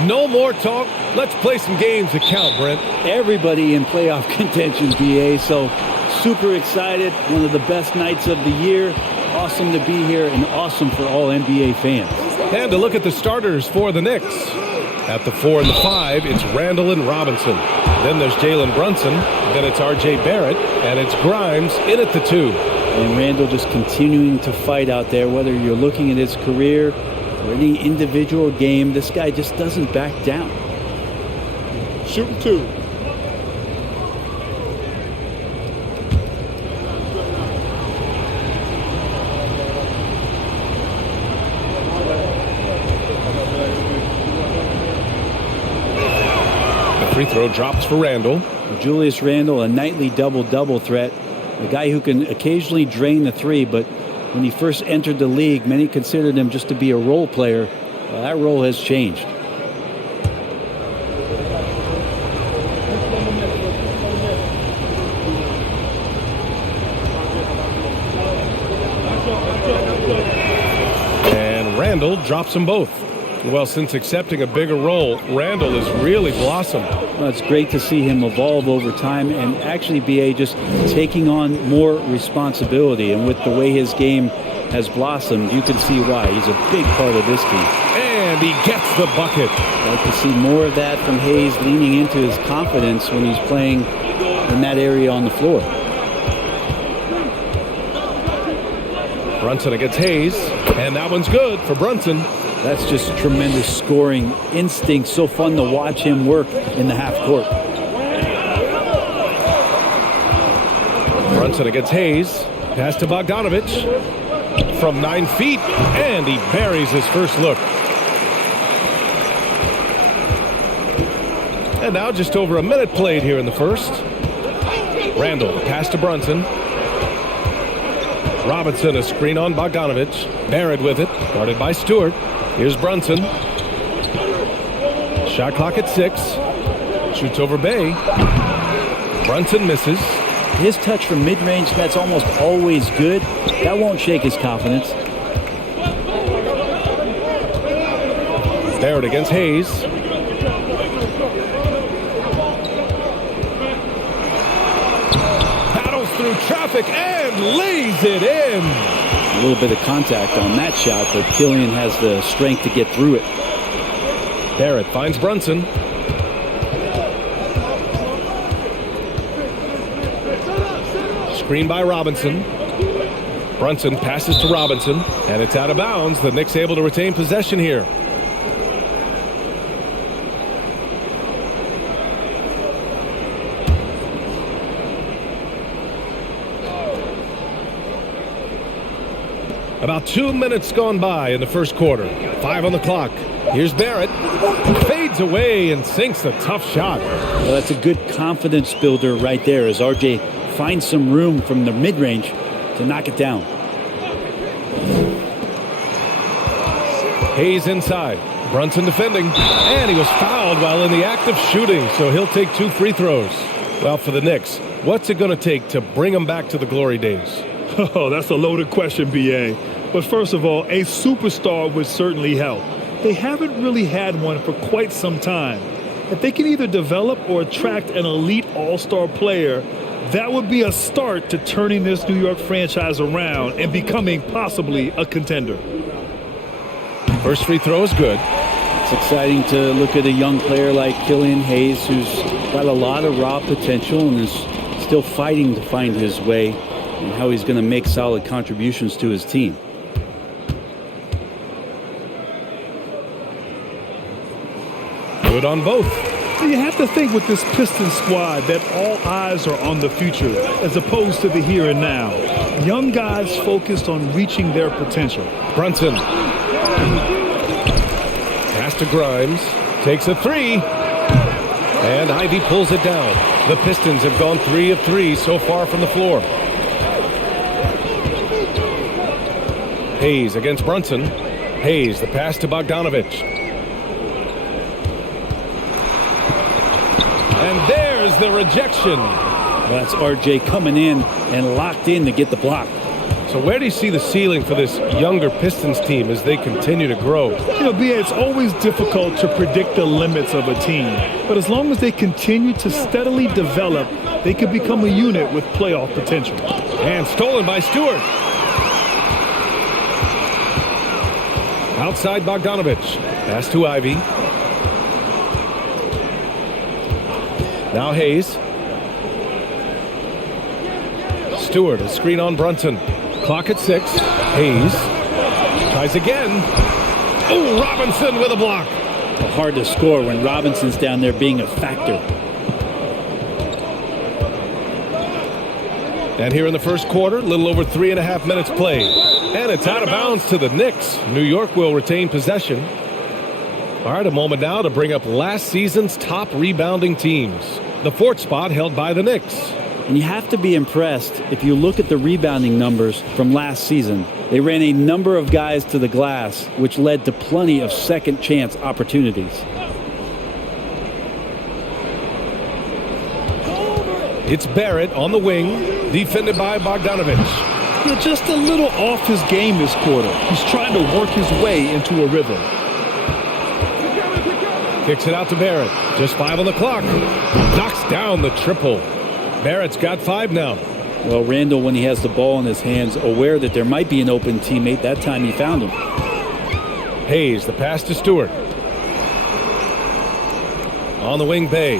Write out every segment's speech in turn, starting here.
No more talk. Let's play some games that count, Brent. Everybody in playoff contention, BA. So super excited. One of the best nights of the year. Awesome to be here and awesome for all NBA fans. And to look at the starters for the Knicks. At the 4 and the 5, it's Randall and Robinson. Then there's Jalen Brunson. Then it's R.J. Barrett. And it's Grimes in at the 2. And Randall just continuing to fight out there, whether you're looking at his career or any individual game. This guy just doesn't back down. Shooting 2. Free throw drops for Randall. Julius Randle, a nightly double-double threat. A guy who can occasionally drain the 3, but when he first entered the league, many considered him just to be a role player. Well, that role has changed. And Randall drops them both. Well, since accepting a bigger role, Randall has really blossomed. Well, it's great to see him evolve over time and actually BA just taking on more responsibility. And with the way his game has blossomed, you can see why. He's a big part of this team. And he gets the bucket. I'd like to see more of that from Hayes, leaning into his confidence when he's playing in that area on the floor. Brunson against Hayes. And that one's good for Brunson. That's just tremendous scoring instinct. So fun to watch him work in the half court. Brunson against Hayes. Pass to Bogdanovich. From 9 feet. And he buries his first look. And now just over a minute played here in the first. Randall, pass to Brunson. Robinson, a screen on Bogdanovich. Barrett with it, guarded by Stewart. Here's Brunson. Shot clock at 6. Shoots over Bay. Brunson misses. His touch from mid-range, that's almost always good. That won't shake his confidence. Barrett against Hayes. Battles through traffic and lays it in. A little bit of contact on that shot, but Killian has the strength to get through it. Barrett finds Brunson. Screen by Robinson. Brunson passes to Robinson, and it's out of bounds. The Knicks able to retain possession here. About 2 minutes gone by in the first quarter. 5 on the clock. Here's Barrett. Fades away and sinks a tough shot. Well, that's a good confidence builder right there as RJ finds some room from the mid-range to knock it down. Hayes inside. Brunson defending. And he was fouled while in the act of shooting, so he'll take 2 free throws. Well, for the Knicks, what's it going to take to bring them back to the glory days? Oh, that's a loaded question, BA. But first of all, a superstar would certainly help. They haven't really had one for quite some time. If they can either develop or attract an elite all-star player, that would be a start to turning this New York franchise around and becoming possibly a contender. First free throw is good. It's exciting to look at a young player like Killian Hayes, who's got a lot of raw potential and is still fighting to find his way and how he's going to make solid contributions to his team. Good on both. You have to think with this Pistons squad that all eyes are on the future as opposed to the here and now. Young guys focused on reaching their potential. Brunson. Pass to Grimes. Takes a 3. And Ivy pulls it down. The Pistons have gone 3 of 3 so far from the floor. Hayes against Brunson. Hayes, the pass to Bogdanovich. And there's the rejection. Well, that's RJ coming in and locked in to get the block. So where do you see the ceiling for this younger Pistons team as they continue to grow? B.A., it's always difficult to predict the limits of a team. But as long as they continue to steadily develop, they could become a unit with playoff potential. And stolen by Stewart. Outside Bogdanovich. Pass to Ivy. Now Hayes. Stewart, a screen on Brunson. Clock at 6. Hayes tries again. Oh, Robinson with a block. Hard to score when Robinson's down there being a factor. And here in the first quarter, a little over 3.5 minutes played. And it's out of bounds to the Knicks. New York will retain possession. All right, a moment now to bring up last season's top rebounding teams. The 4th spot held by the Knicks. And you have to be impressed if you look at the rebounding numbers from last season. They ran a number of guys to the glass, which led to plenty of second chance opportunities. It's Barrett on the wing, defended by Bogdanovich. Just a little off his game this quarter. He's trying to work his way into a rhythm. Kicks it out to Barrett. Just 5 on the clock. Knocks down the triple. Barrett's got 5 now. Well, Randall, when he has the ball in his hands, aware that there might be an open teammate, that time he found him. Hayes, the pass to Stewart. On the wing, Bay.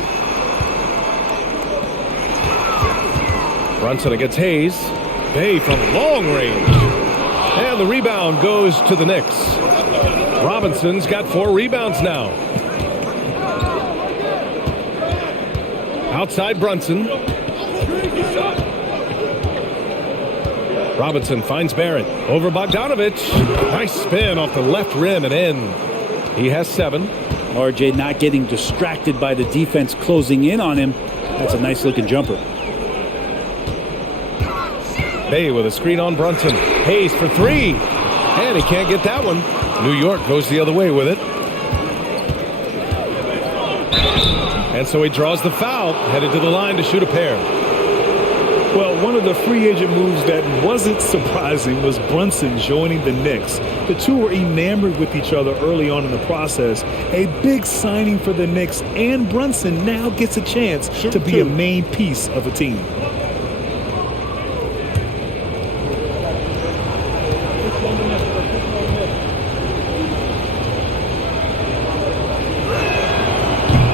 Brunson against Hayes. Bay from long range. And the rebound goes to the Knicks. Robinson's got 4 rebounds now. Outside Brunson. Robinson finds Barrett. Over Bogdanovich. Nice spin off the left rim and in. He has 7. RJ not getting distracted by the defense closing in on him. That's a nice looking jumper. Bay with a screen on Brunson. Hayes for 3. And he can't get that one. New York goes the other way with it. And so he draws the foul, headed to the line to shoot a pair. Well, one of the free agent moves that wasn't surprising was Brunson joining the Knicks. The two were enamored with each other early on in the process. A big signing for the Knicks, and Brunson now gets a chance to be a main piece of a team.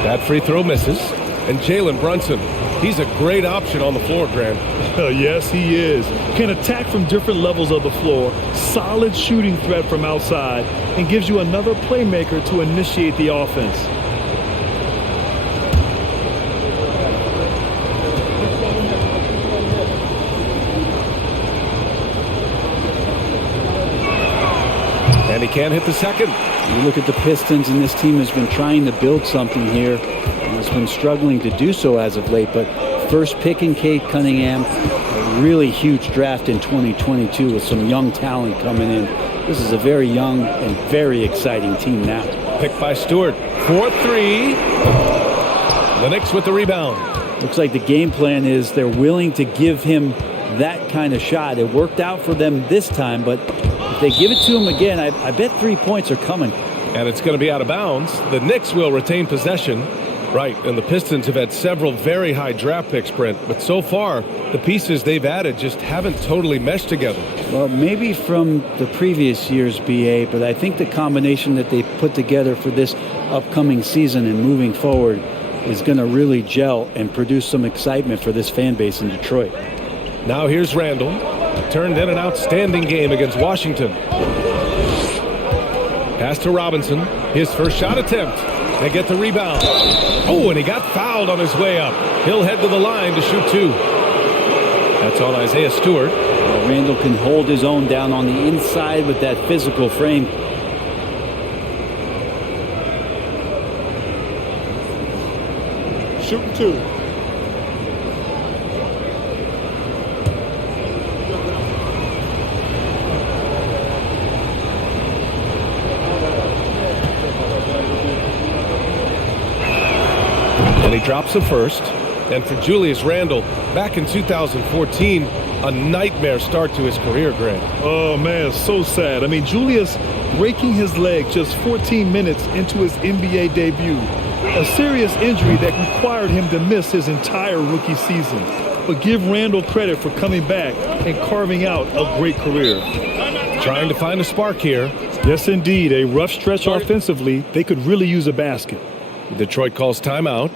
That free throw misses. And Jalen Brunson, he's a great option on the floor, Grant. Yes, he is. Can attack from different levels of the floor, solid shooting threat from outside, and gives you another playmaker to initiate the offense. And he can't hit the second. You look at the Pistons, and this team has been trying to build something here, and has been struggling to do so as of late. But first pick in Cade Cunningham, a really huge draft in 2022 with some young talent coming in. This is a very young and very exciting team now. Picked by Stewart. 4-3. The Knicks with the rebound. Looks like the game plan is they're willing to give him that kind of shot. It worked out for them this time, but if they give it to him again, I bet 3 points are coming. And it's going to be out of bounds. The Knicks will retain possession. Right, and the Pistons have had several very high draft picks, Brent, but so far, the pieces they've added just haven't totally meshed together. Well, maybe from the previous year's BA, but I think the combination that they put together for this upcoming season and moving forward is going to really gel and produce some excitement for this fan base in Detroit. Now here's Randall. Turned in an outstanding game against Washington. Pass to Robinson. His first shot attempt. They get the rebound. Oh, and he got fouled on his way up. He'll head to the line to shoot 2. That's on Isaiah Stewart. Well, Randall can hold his own down on the inside with that physical frame. Shooting 2. And he drops the first. And for Julius Randle, back in 2014, A nightmare start to his career, Greg. Oh, man, so sad. I mean, Julius breaking his leg just 14 minutes into his NBA debut. A serious injury that required him to miss his entire rookie season. But give Randle credit for coming back and carving out a great career. Trying to find a spark here. Yes, indeed. A rough stretch offensively. They could really use a basket. Detroit calls timeout.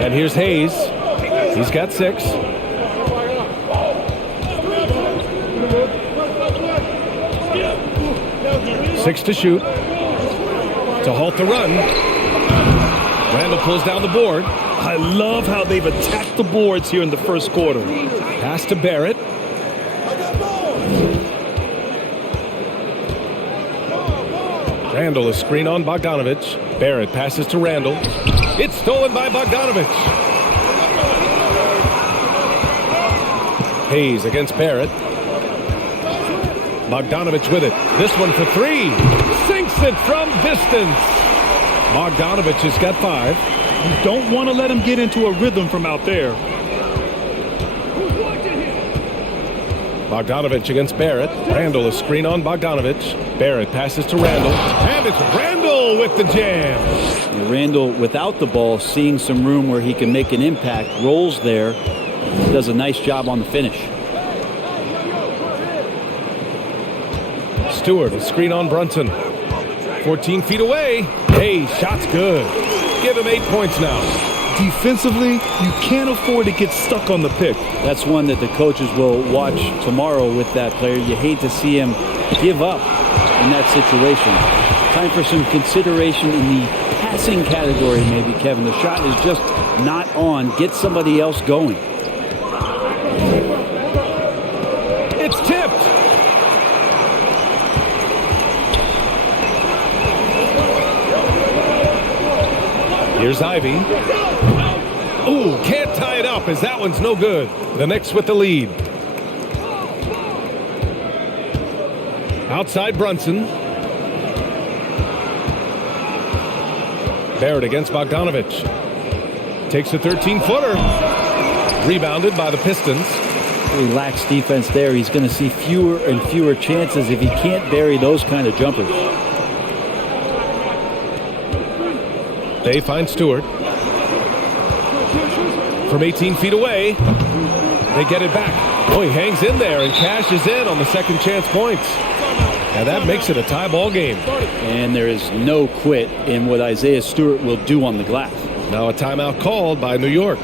And here's Hayes. He's got 6. Six to shoot. To halt the run. Randle pulls down the board. I love how they've attacked the boards here in the first quarter. Pass to Barrett. Randle is screen on Bogdanovich. Barrett passes to Randle. It's stolen by Bogdanovich. Hayes against Barrett. Bogdanovich with it. This one for 3. Sinks it from distance. Bogdanovich has got 5. You don't want to let him get into a rhythm from out there. Bogdanovich against Barrett. Randle is screen on Bogdanovich. Barrett passes to Randle. And it's Randle with the jam. Randle, without the ball, seeing some room where he can make an impact, rolls there, does a nice job on the finish. Stewart, a screen on Brunson. 14 feet away. Hey, shot's good. Give him 8 points now. Defensively, you can't afford to get stuck on the pick. That's one that the coaches will watch tomorrow with that player. You hate to see him give up in that situation. Time for some consideration in the passing category, maybe, Kevin. The shot is just not on. Get somebody else going. It's tipped. Here's Ivy. Ooh, can't tie it up as that one's no good. The Knicks with the lead. Outside Brunson. Barrett against Bogdanovich. Takes a 13-footer. Rebounded by the Pistons. Relaxed defense there. He's going to see fewer and fewer chances if he can't bury those kind of jumpers. They find Stewart. From 18 feet away, they get it back. Oh, he hangs in there and cashes in on the second chance points. And that makes it a tie ball game. And there is no quit in what Isaiah Stewart will do on the glass. Now a timeout called by New York.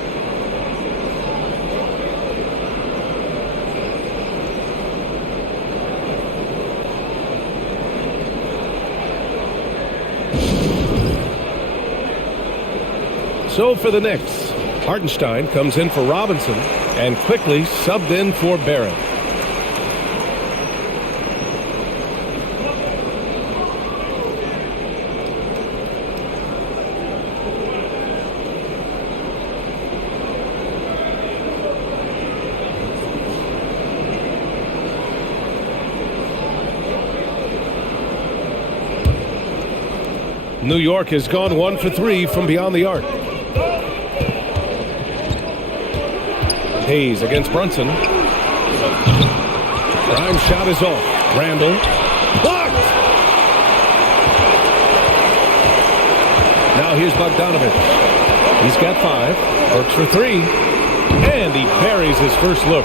So for the Knicks, Hartenstein comes in for Robinson and quickly subbed in for Barrett. New York has gone 1 for 3 from beyond the arc. Hayes against Brunson. Prime shot is off. Randle. Blocked! Now here's Bogdanovich. He's got 5. Works for 3. And he buries his first look.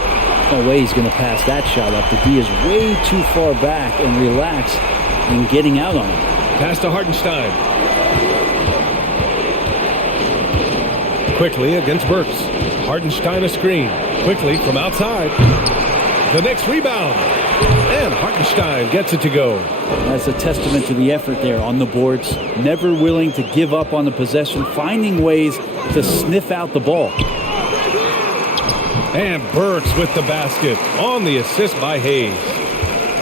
No way he's going to pass that shot up. The D is way too far back and relaxed in getting out on it. Pass to Hartenstein. Quickly against Burks. Hardenstein a screen. Quickly from outside. The Knicks rebound. And Hartenstein gets it to go. That's a testament to the effort there on the boards. Never willing to give up on the possession, finding ways to sniff out the ball. And Burks with the basket on the assist by Hayes.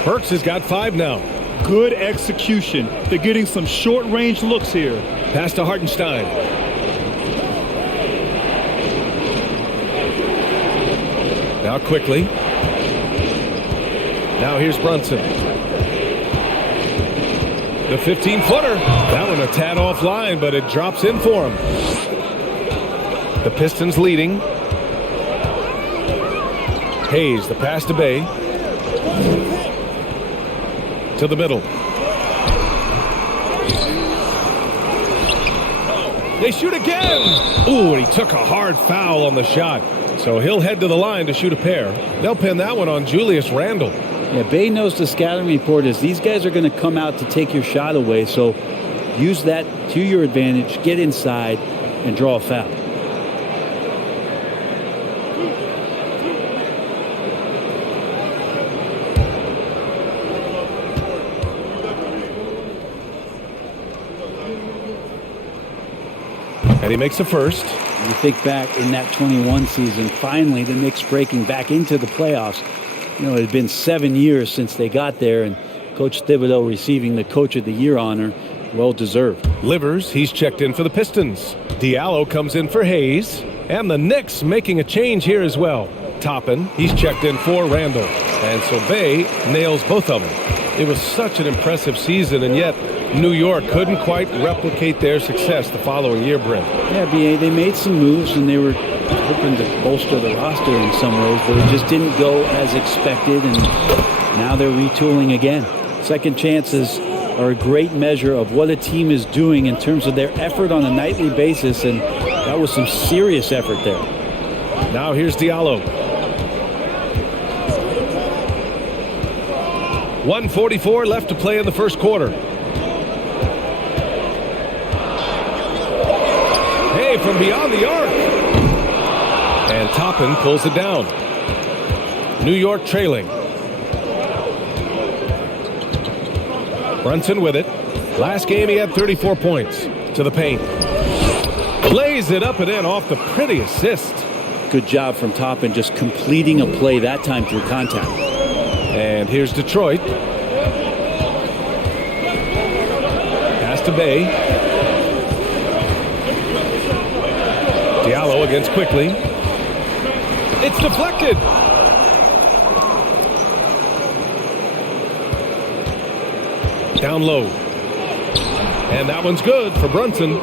Burks has got 5 now. Good execution. They're getting some short-range looks here. Pass to Hartenstein. Now quickly. Now here's Brunson. The 15-footer. That one a tad offline, but it drops in for him. The Pistons leading. Hayes, the pass to Bay. To the middle. They shoot again. Ooh, and he took a hard foul on the shot. So he'll head to the line to shoot a pair. They'll pin that one on Julius Randle. Yeah, Bay knows the scouting report is these guys are going to come out to take your shot away. So use that to your advantage, get inside, and draw a foul. And he makes the first. You think back in that 21 season, finally the Knicks breaking back into the playoffs. You know, it had been 7 years since they got there, and Coach Thibodeau receiving the Coach of the Year honor. Well deserved. Livers, he's checked in for the Pistons. Diallo comes in for Hayes. And the Knicks making a change here as well. Toppin, he's checked in for Randle. And so Bay nails both of them. It was such an impressive season, and yet New York couldn't quite replicate their success the following year, Brent. Yeah, B.A., they made some moves, and they were hoping to bolster the roster in some ways, but it just didn't go as expected, and now they're retooling again. Second chances are a great measure of what a team is doing in terms of their effort on a nightly basis, and that was some serious effort there. Now here's Diallo. 1:44 left to play in the first quarter. Hey, from beyond the arc. And Toppin pulls it down. New York trailing. Brunson with it. Last game he had 34 points. To the paint. Lays it up and in off the pretty assist. Good job from Toppin just completing a play that time through contact. And here's Detroit. Pass to Bay. Diallo against Quickly. It's deflected. Down low. And that one's good for Brunson.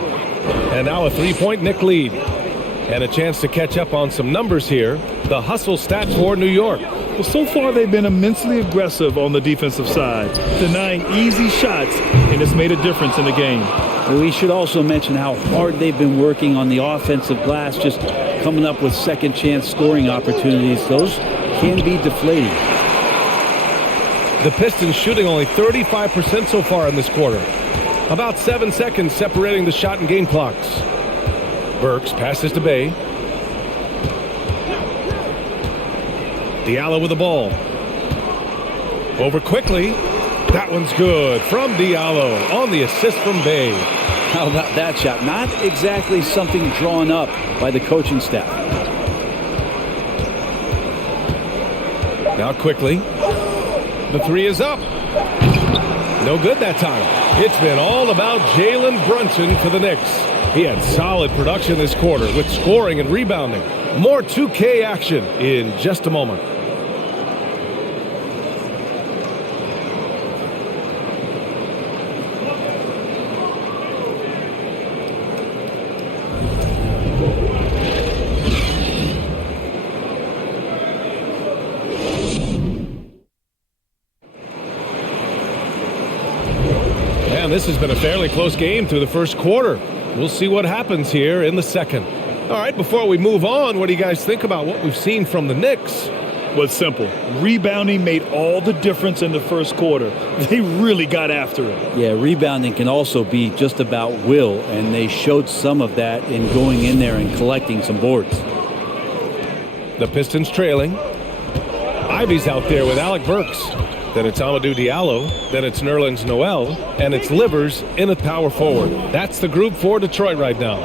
And now a three-point Knick lead. And a chance to catch up on some numbers here. The hustle stats for New York. Well, so far they've been immensely aggressive on the defensive side, denying easy shots, and it's made a difference in the game. Well, we should also mention how hard they've been working on the offensive glass, just coming up with second chance scoring opportunities. Those can be deflating. The Pistons shooting only 35% so far in this quarter. About 7 seconds separating the shot and game clocks. Burks passes to Bay. Diallo with the ball. Over Quickly. That one's good from Diallo on the assist from Bay. How about that shot? Not exactly something drawn up by the coaching staff. Now Quickly. The three is up. No good that time. It's been all about Jalen Brunson for the Knicks. He had solid production this quarter with scoring and rebounding. More 2K action in just a moment. And this has been a fairly close game through the first quarter. We'll see what happens here in the second. All right, before we move on, what do you guys think about what we've seen from the Knicks? was simple. Rebounding made all the difference in the first quarter. They really got after it. Yeah, rebounding can also be just about will, and they showed some of that in going in there and collecting some boards. The Pistons trailing. Ivy's out there with Alec Burks. Then it's Amadou Diallo. Then it's Nerlens Noel. And it's Livers in at power forward. That's the group for Detroit right now.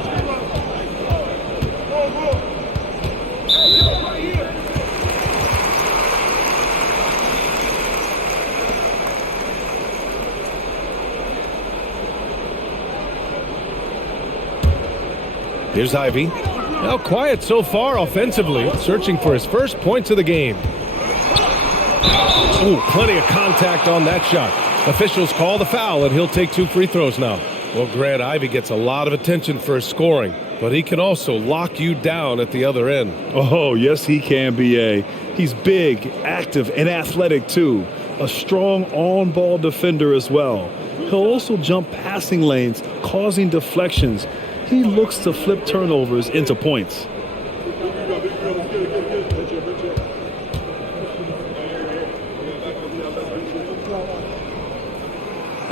Here's Ivy. Now quiet so far offensively, searching for his first points of the game. Ooh, plenty of contact on that shot. Officials call the foul, and he'll take 2 free throws now. Well, Grant, Ivy gets a lot of attention for his scoring, but he can also lock you down at the other end. Oh, yes, he can, B.A. He's big, active, and athletic, too. A strong on-ball defender as well. He'll also jump passing lanes, causing deflections. He looks to flip turnovers into points.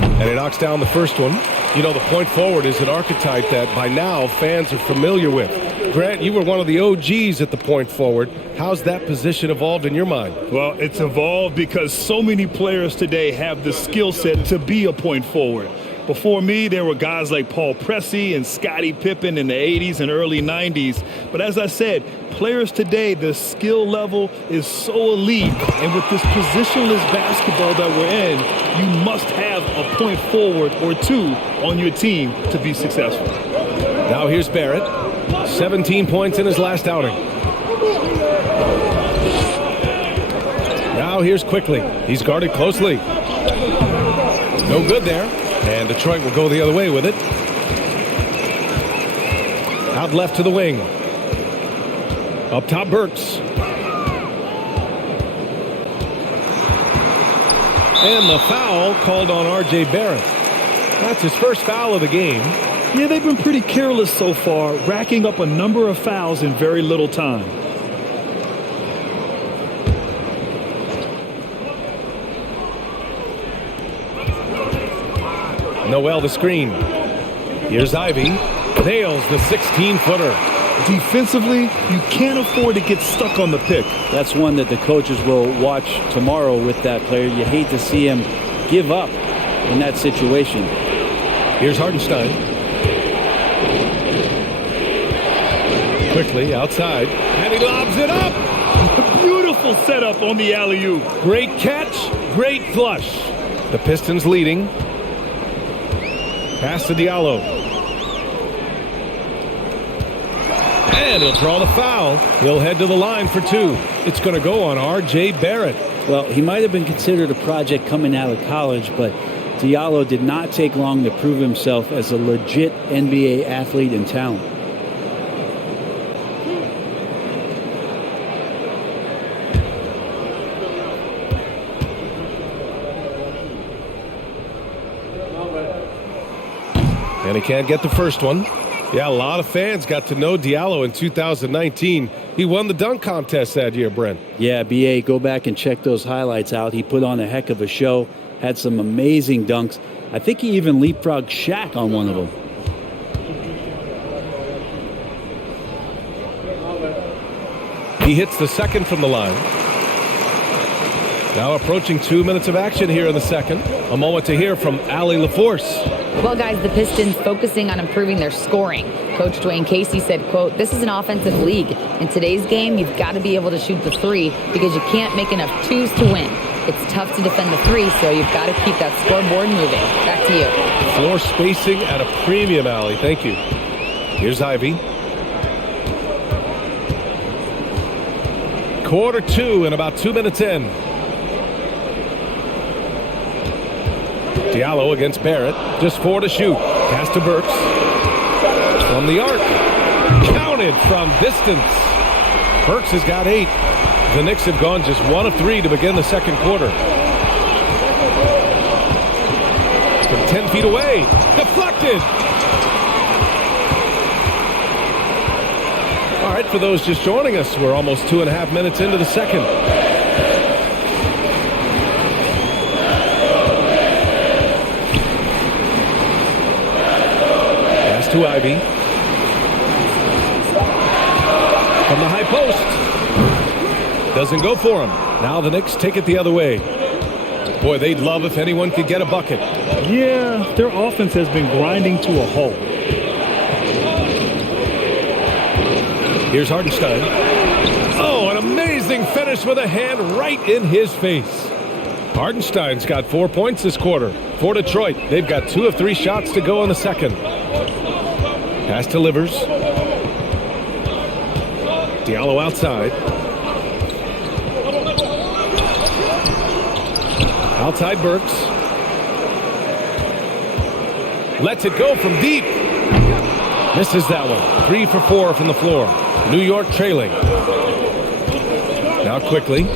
And he knocks down the first one. You know, the point forward is an archetype that by now fans are familiar with. Grant, you were one of the OGs at the point forward. How's that position evolved in your mind? Well, it's evolved because so many players today have the skill set to be a point forward. Before me, there were guys like Paul Pressey and Scottie Pippen in the 80s and early 90s. But as I said, players today, the skill level is so elite. And with this positionless basketball that we're in, you must have a point forward or two on your team to be successful. Now here's Barrett. 17 points in his last outing. Now here's Quickly. He's guarded closely. No good there. And Detroit will go the other way with it. Out left to the wing. Up top, Burks. And the foul called on R.J. Barrett. That's his first foul of the game. Yeah, they've been pretty careless so far, racking up a number of fouls in very little time. Noel the screen. Here's Ivy. Nails the 16-footer. Defensively, you can't afford to get stuck on the pick. That's one that the coaches will watch tomorrow with that player. You hate to see him give up in that situation. Here's Hardenstein. Quickly outside. And he lobs it up. Beautiful setup on the alley-oop. Great catch. Great flush. The Pistons leading. Pass to Diallo. And he'll draw the foul. He'll head to the line for 2. It's going to go on R.J. Barrett. Well, he might have been considered a project coming out of college, but Diallo did not take long to prove himself as a legit NBA athlete and talent. And he can't get the first one. Yeah, a lot of fans got to know Diallo in 2019. He won the dunk contest that year, Brent. Yeah, BA, go back and check those highlights out. He put on a heck of a show, had some amazing dunks. I think he even leapfrogged Shaq on one of them. He hits the second from the line. Now approaching 2 minutes of action here in the second. A moment to hear from Allie LaForce. Well, guys, the Pistons focusing on improving their scoring. Coach Dwayne Casey said, quote, "This is an offensive league. In today's game, you've got to be able to shoot the 3 because you can't make enough 2s to win. It's tough to defend the 3, so you've got to keep that scoreboard moving." Back to you. Floor spacing at a premium, Allie. Thank you. Here's Ivy. Quarter 2 and about 2 minutes in. Diallo against Barrett. Just 4 to shoot. Pass to Burks. From the arc. Counted from distance. Burks has got 8. The Knicks have gone just 1 of 3 to begin the second quarter. From 10 feet away. Deflected. All right, for those just joining us, we're almost 2.5 minutes into the second. to Ivy. From the high post. Doesn't go for him. Now the Knicks take it the other way. Boy, they'd love if anyone could get a bucket. Yeah, their offense has been grinding to a halt. Here's Hardenstein. Oh, an amazing finish with a hand right in his face. Hardenstein's got 4 points this quarter. For Detroit, they've got 2 of 3 shots to go in the second. Pass to Livers. Diallo outside. Outside Burks. Lets it go from deep. Misses that one. 3 for 4 from the floor. New York trailing. Now quickly.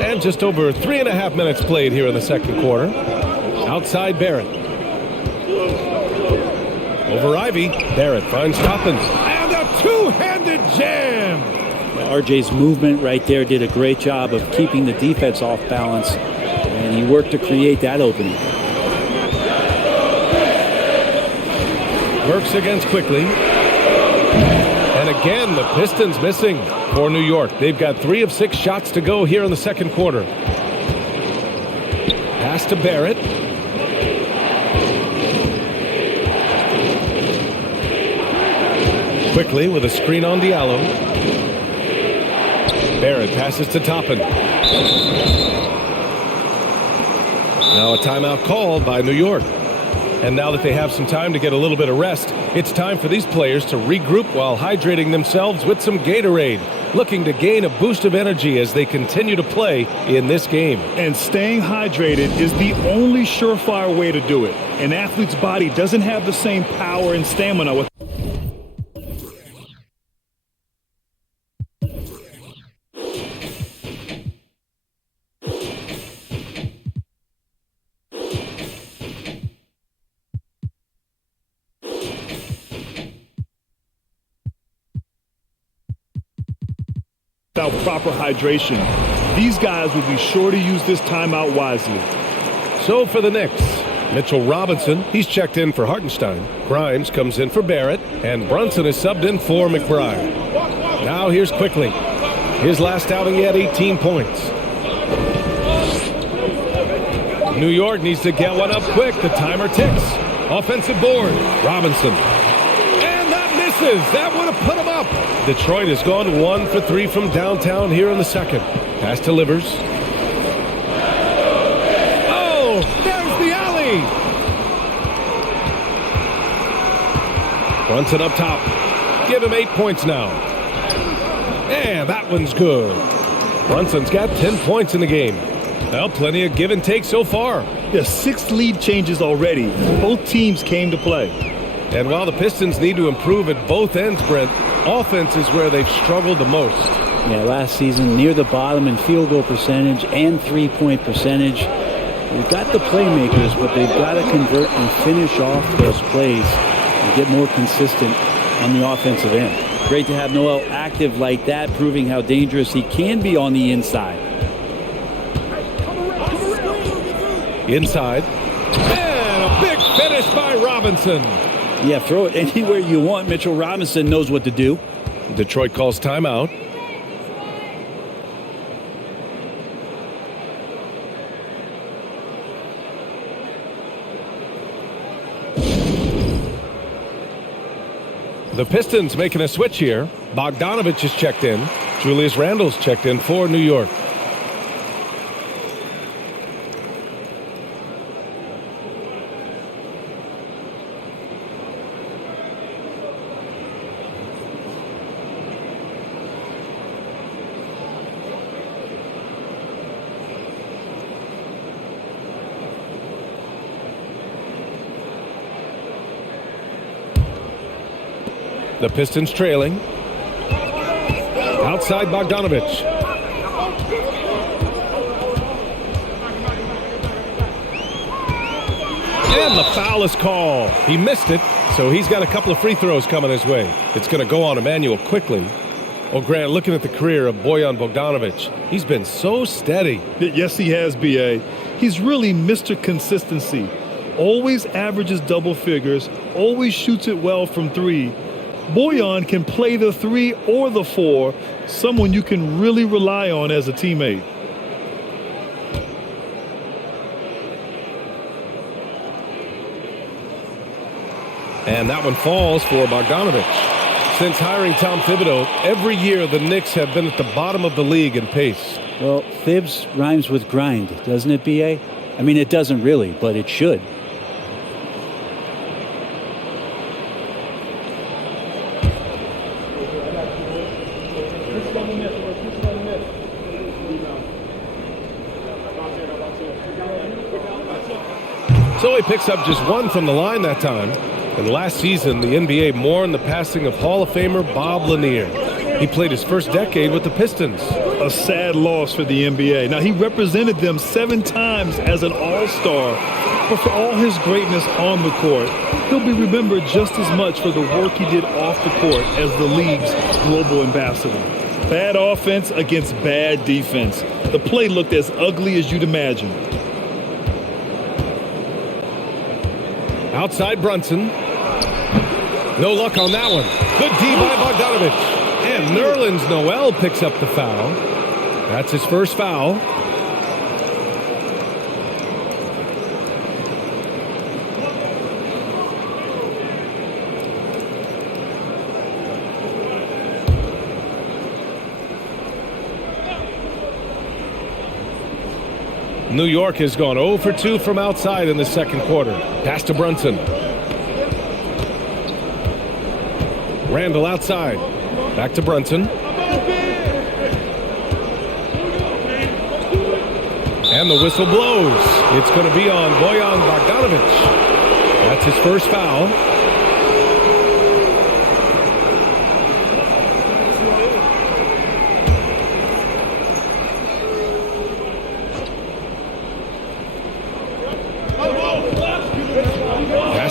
And just over 3.5 minutes played here in the second quarter. Outside Barrett. Over Ivy. Barrett finds Toppin. And a two-handed jam. RJ's movement right there did a great job of keeping the defense off balance. And he worked to create that opening. Works against quickly. And again, the Pistons missing for New York. They've got 3 of 6 shots to go here in the second quarter. Pass to Barrett. Quickly with a screen on Diallo. Barrett passes to Toppin. Now a timeout called by New York. And now that they have some time to get a little bit of rest, it's time for these players to regroup while hydrating themselves with some Gatorade, looking to gain a boost of energy as they continue to play in this game. And staying hydrated is the only surefire way to do it. An athlete's body doesn't have the same power and stamina with without proper hydration. These guys will be sure to use this timeout wisely. So for the Knicks, Mitchell Robinson, he's checked in for Hartenstein. Grimes comes in for Barrett, and Brunson is subbed in for McBride. Now here's Quickly. His last outing, he had 18 points. New York needs to get one up quick. The timer ticks. Offensive board. Robinson. And that misses. That would have put him up. Detroit has gone 1 for 3 from downtown here in the second. Pass to Livers. Oh, there's the alley. Brunson up top. Give him 8 points now. And that one's good. Brunson's got 10 points in the game. Well, plenty of give and take so far. There's 6 lead changes already. Both teams came to play. And while the Pistons need to improve at both ends, Brent, offense is where they've struggled the most. Yeah, last season near the bottom in field goal percentage and three-point percentage. They've got the playmakers, but they've got to convert and finish off those plays and get more consistent on the offensive end. Great to have Noel active like that, proving how dangerous he can be on the inside. Inside. And a big finish by Robinson. Yeah, throw it anywhere you want. Mitchell Robinson knows what to do. Detroit calls timeout. The Pistons making a switch here. Bogdanovich is checked in. Julius Randle's checked in for New York. The Pistons trailing. Outside Bogdanovich. And the foul is called. He missed it, so he's got a couple of free throws coming his way. It's going to go on Emmanuel quickly. Oh, Grant, looking at the career of Bojan Bogdanovic, he's been so steady. Yes, he has, B.A. He's really Mr. Consistency. always averages double figures, always shoots it well from three. Bojan can play the 3 or the 4, someone you can really rely on as a teammate. And that one falls for Bogdanovic. Since hiring Tom Thibodeau, every year the Knicks have been at the bottom of the league in pace. Well, Thibs rhymes with grind, doesn't it, B.A.? I mean, it doesn't really, but it should. So he picks up just 1 from the line that time. And last season, the NBA mourned the passing of Hall of Famer Bob Lanier. He played his first decade with the Pistons. A sad loss for the NBA. Now, he represented them 7 times as an all-star. But for all his greatness on the court, he'll be remembered just as much for the work he did off the court as the league's global ambassador. Bad offense against bad defense. The play looked as ugly as you'd imagine. Outside Brunson. No luck on that one. Good D by Bogdanovic. And Nerlens Noel picks up the foul. That's his first foul. New York has gone 0 for 2 from outside in the second quarter. Pass to Brunson. Randall outside. Back to Brunson. And the whistle blows. It's going to be on Bojan Bogdanovic. That's his first foul.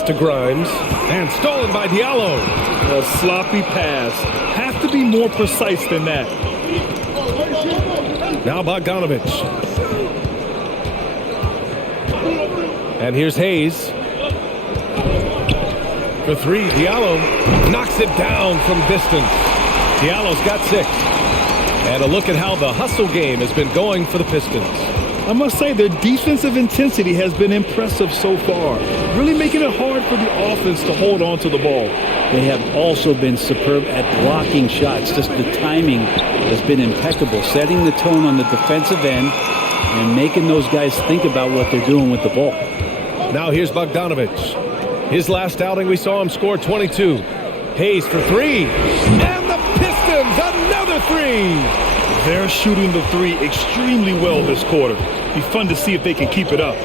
To Grimes, and stolen by Diallo. A sloppy pass. Have to be more precise than that. Now Bogdanovic. And here's Hayes. For 3, Diallo knocks it down from distance. Diallo's got 6. And a look at how the hustle game has been going for the Pistons. I must say their defensive intensity has been impressive so far, really making it hard for the offense to hold on to the ball. They have also been superb at blocking shots. Just the timing has been impeccable, setting the tone on the defensive end and making those guys think about what they're doing with the ball. Now here's Bogdanovic. His last outing, we saw him score 22. Hayes for 3. And the Pistons, another 3. They're shooting the 3 extremely well this quarter. Be fun to see if they can keep it up.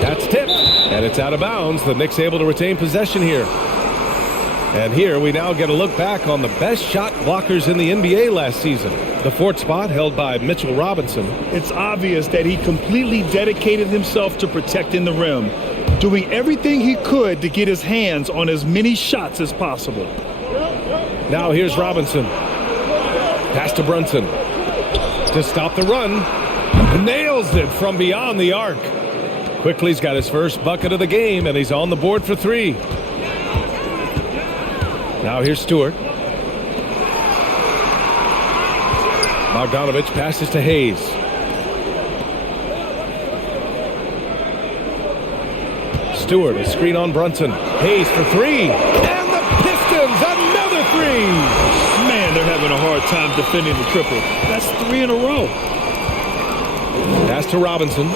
That's tipped, and it's out of bounds. The Knicks able to retain possession here. And here we now get a look back on the best shot blockers in the NBA last season. The 4th spot held by Mitchell Robinson. It's obvious that he completely dedicated himself to protecting the rim, doing everything he could to get his hands on as many shots as possible. Now here's Robinson. Pass to Brunson. To stop the run. Nails it from beyond the arc. Quickly's got his first bucket of the game, and he's on the board for 3. Now here's Stewart. Bogdanovic passes to Hayes. Stewart, a screen on Brunson. Hayes for 3. And the Pistons, another 3. Man, they're having a hard time defending the triple. That's 3 in a row. Pass to Robinson.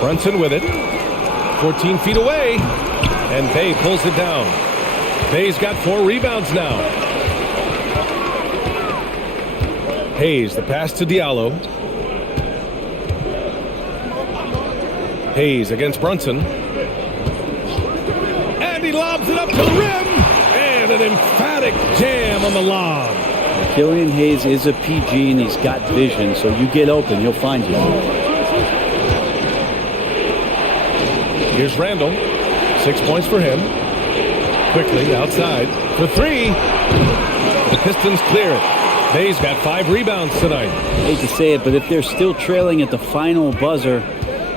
Brunson with it. 14 feet away. And Bay pulls it down. Bay's got 4 rebounds now. Hayes, the pass to Diallo. Hayes against Brunson. And he lobs it up to the rim. And an emphatic jam on the lob. Killian Hayes is a PG, and he's got vision, so you get open, he'll find you. Here's Randall. 6 points for him. Quickly outside for 3. The Pistons clear it. Hayes got 5 rebounds tonight. I hate to say it, but if they're still trailing at the final buzzer,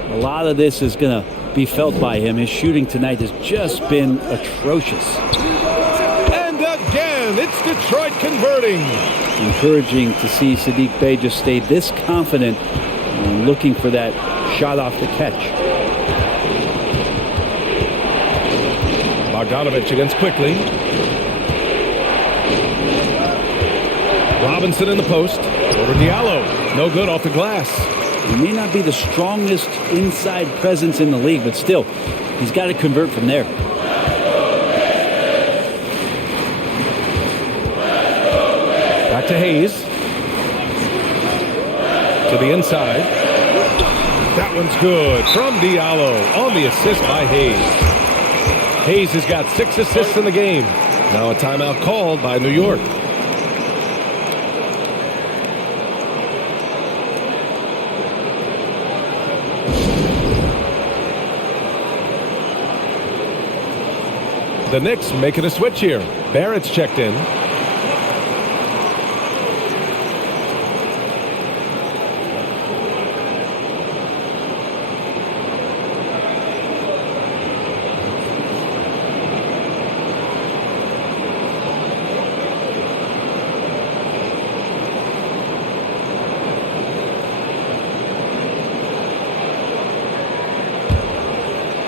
a lot of this is going to be felt by him. His shooting tonight has just been atrocious. And again, it's Detroit converting. Encouraging to see Saddiq Bey just stay this confident and looking for that shot off the catch. Bogdanovich against Quickly. Robinson in the post. Over Diallo. No good off the glass. He may not be the strongest inside presence in the league, but still, he's got to convert from there. Back to Hayes. To the inside. That one's good from Diallo on the assist by Hayes. Hayes has got 6 assists in the game. Now a timeout called by New York. The Knicks making a switch here. Barrett's checked in.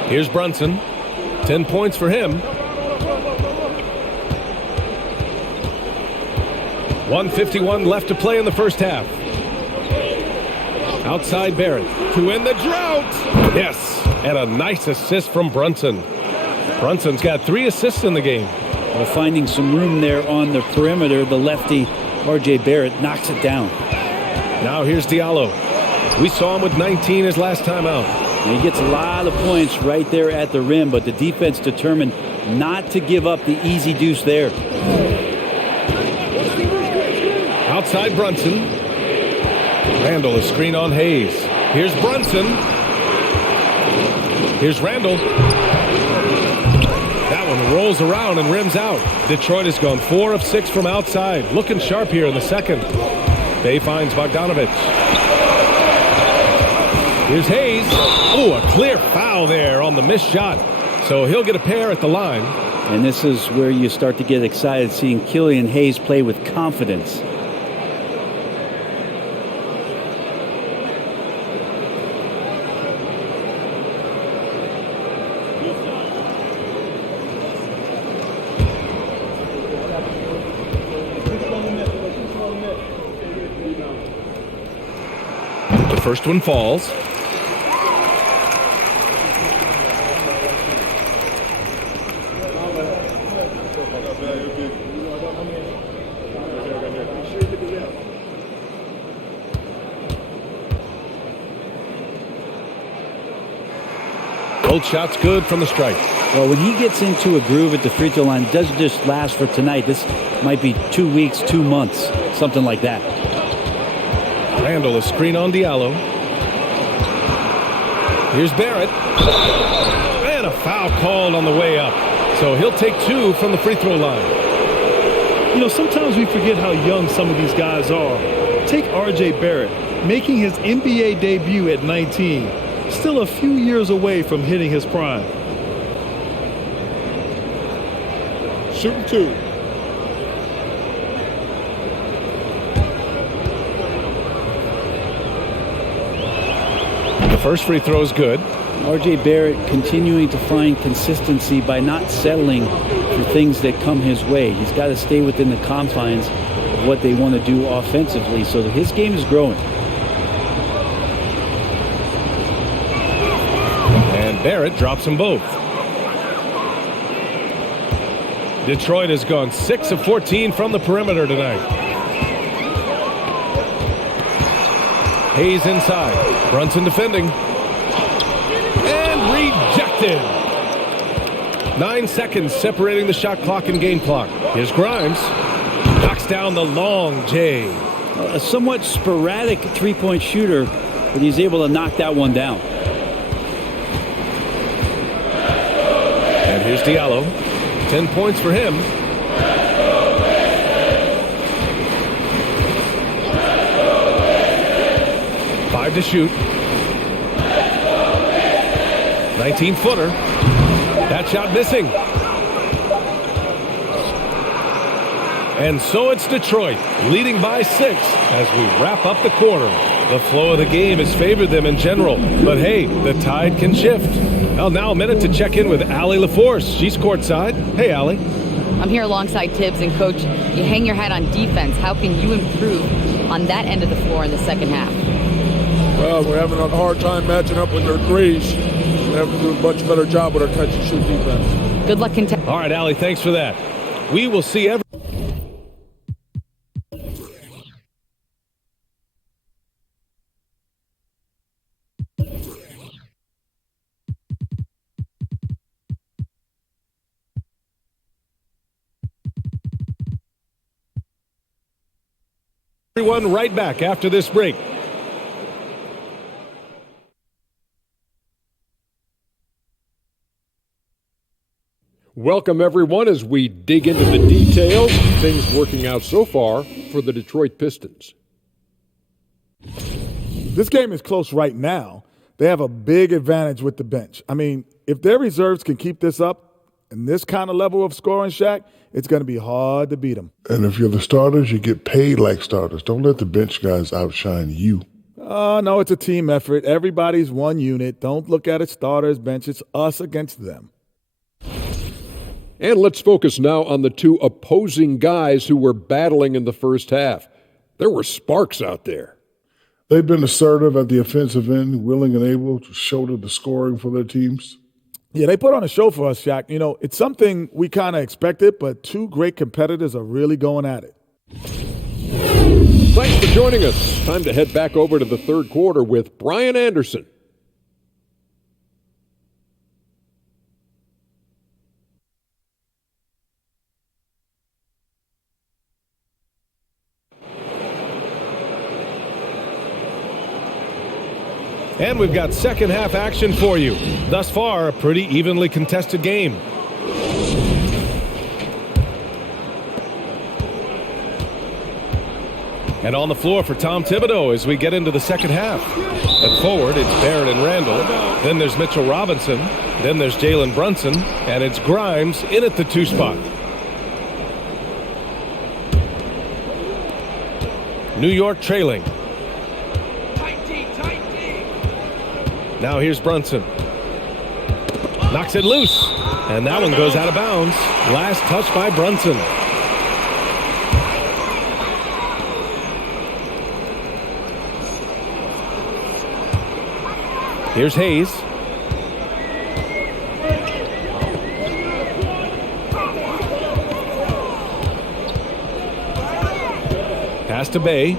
Here's Brunson. 10 points for him. 1:51 left to play in the first half. Outside Barrett to end the drought. Yes, and a nice assist from Brunson. Brunson's got 3 assists in the game. Well, finding some room there on the perimeter, the lefty R.J. Barrett knocks it down. Now here's Diallo. We saw him with 19 his last time out. And he gets a lot of points right there at the rim, but the defense determined not to give up the easy deuce there. Outside Brunson. Randall is screen on Hayes. Here's Brunson. Here's Randall. That one rolls around and rims out. Detroit has gone 4 of 6 from outside. Looking sharp here in the second. Bey finds Bogdanovich. Here's Hayes. Oh, a clear foul there on the missed shot. So he'll get a pair at the line. And this is where you start to get excited seeing Killian Hayes play with confidence. The first one falls. Both shots good from the strike. Well, when he gets into a groove at the free throw line, it doesn't just last for tonight. This might be 2 weeks, 2 months, something like that. Randall is screen on Diallo. Here's Barrett. And a foul called on the way up. So he'll take 2 from the free throw line. You know, sometimes we forget how young some of these guys are. Take R.J. Barrett, making his NBA debut at 19. Still a few years away from hitting his prime. Shooting 2. The first free throw is good. R.J. Barrett continuing to find consistency by not settling for things that come his way. He's got to stay within the confines of what they want to do offensively, so that his game is growing. And Barrett drops them both. Detroit has gone 6 of 14 from the perimeter tonight. Hayes inside. Brunson defending. And rejected. 9 seconds separating the shot clock and game clock. Here's Grimes. Knocks down the long J. A somewhat sporadic three-point shooter, but he's able to knock that one down. And here's Diallo. 10 points for him. inside to shoot. 19-footer. That shot missing. And so it's Detroit leading by 6 as we wrap up the quarter. The flow of the game has favored them in general, but hey, the tide can shift. Well, now a minute to check in with Allie LaForce. She's courtside. Hey, Allie. I'm here alongside Tibbs, and Coach, you hang your hat on defense. How can you improve on that end of the floor in the second half? Well, we're having a hard time matching up with their threes. We have to do a much better job with our catch-and-shoot defense. Good luck contesting. All right, Allie, thanks for that. We will see everyone right back after this break. Welcome, everyone, as we dig into the details. Things working out so far for the Detroit Pistons. This game is close right now. They have a big advantage with the bench. I mean, if their reserves can keep this up and this kind of level of scoring, Shaq, it's going to be hard to beat them. And if you're the starters, you get paid like starters. Don't let the bench guys outshine you. No, it's a team effort. Everybody's one unit. Don't look at it starters, bench. It's us against them. And let's focus now on the two opposing guys who were battling in the first half. There were sparks out there. They've been assertive at the offensive end, willing and able to shoulder the scoring for their teams. Yeah, they put on a show for us, Shaq. You know, it's something we kind of expected, but two great competitors are really going at it. Thanks for joining us. Time to head back over to the third quarter with Brian Anderson. And we've got second half action for you. Thus far, a pretty evenly contested game. And on the floor for Tom Thibodeau as we get into the second half. At forward, it's Barrett and Randall. Then there's Mitchell Robinson. Then there's Jalen Brunson. And it's Grimes in at the 2 spot. New York trailing. Now here's Brunson. Knocks it loose. And that one goes out of bounds. Last touch by Brunson. Here's Hayes. Pass to Bay.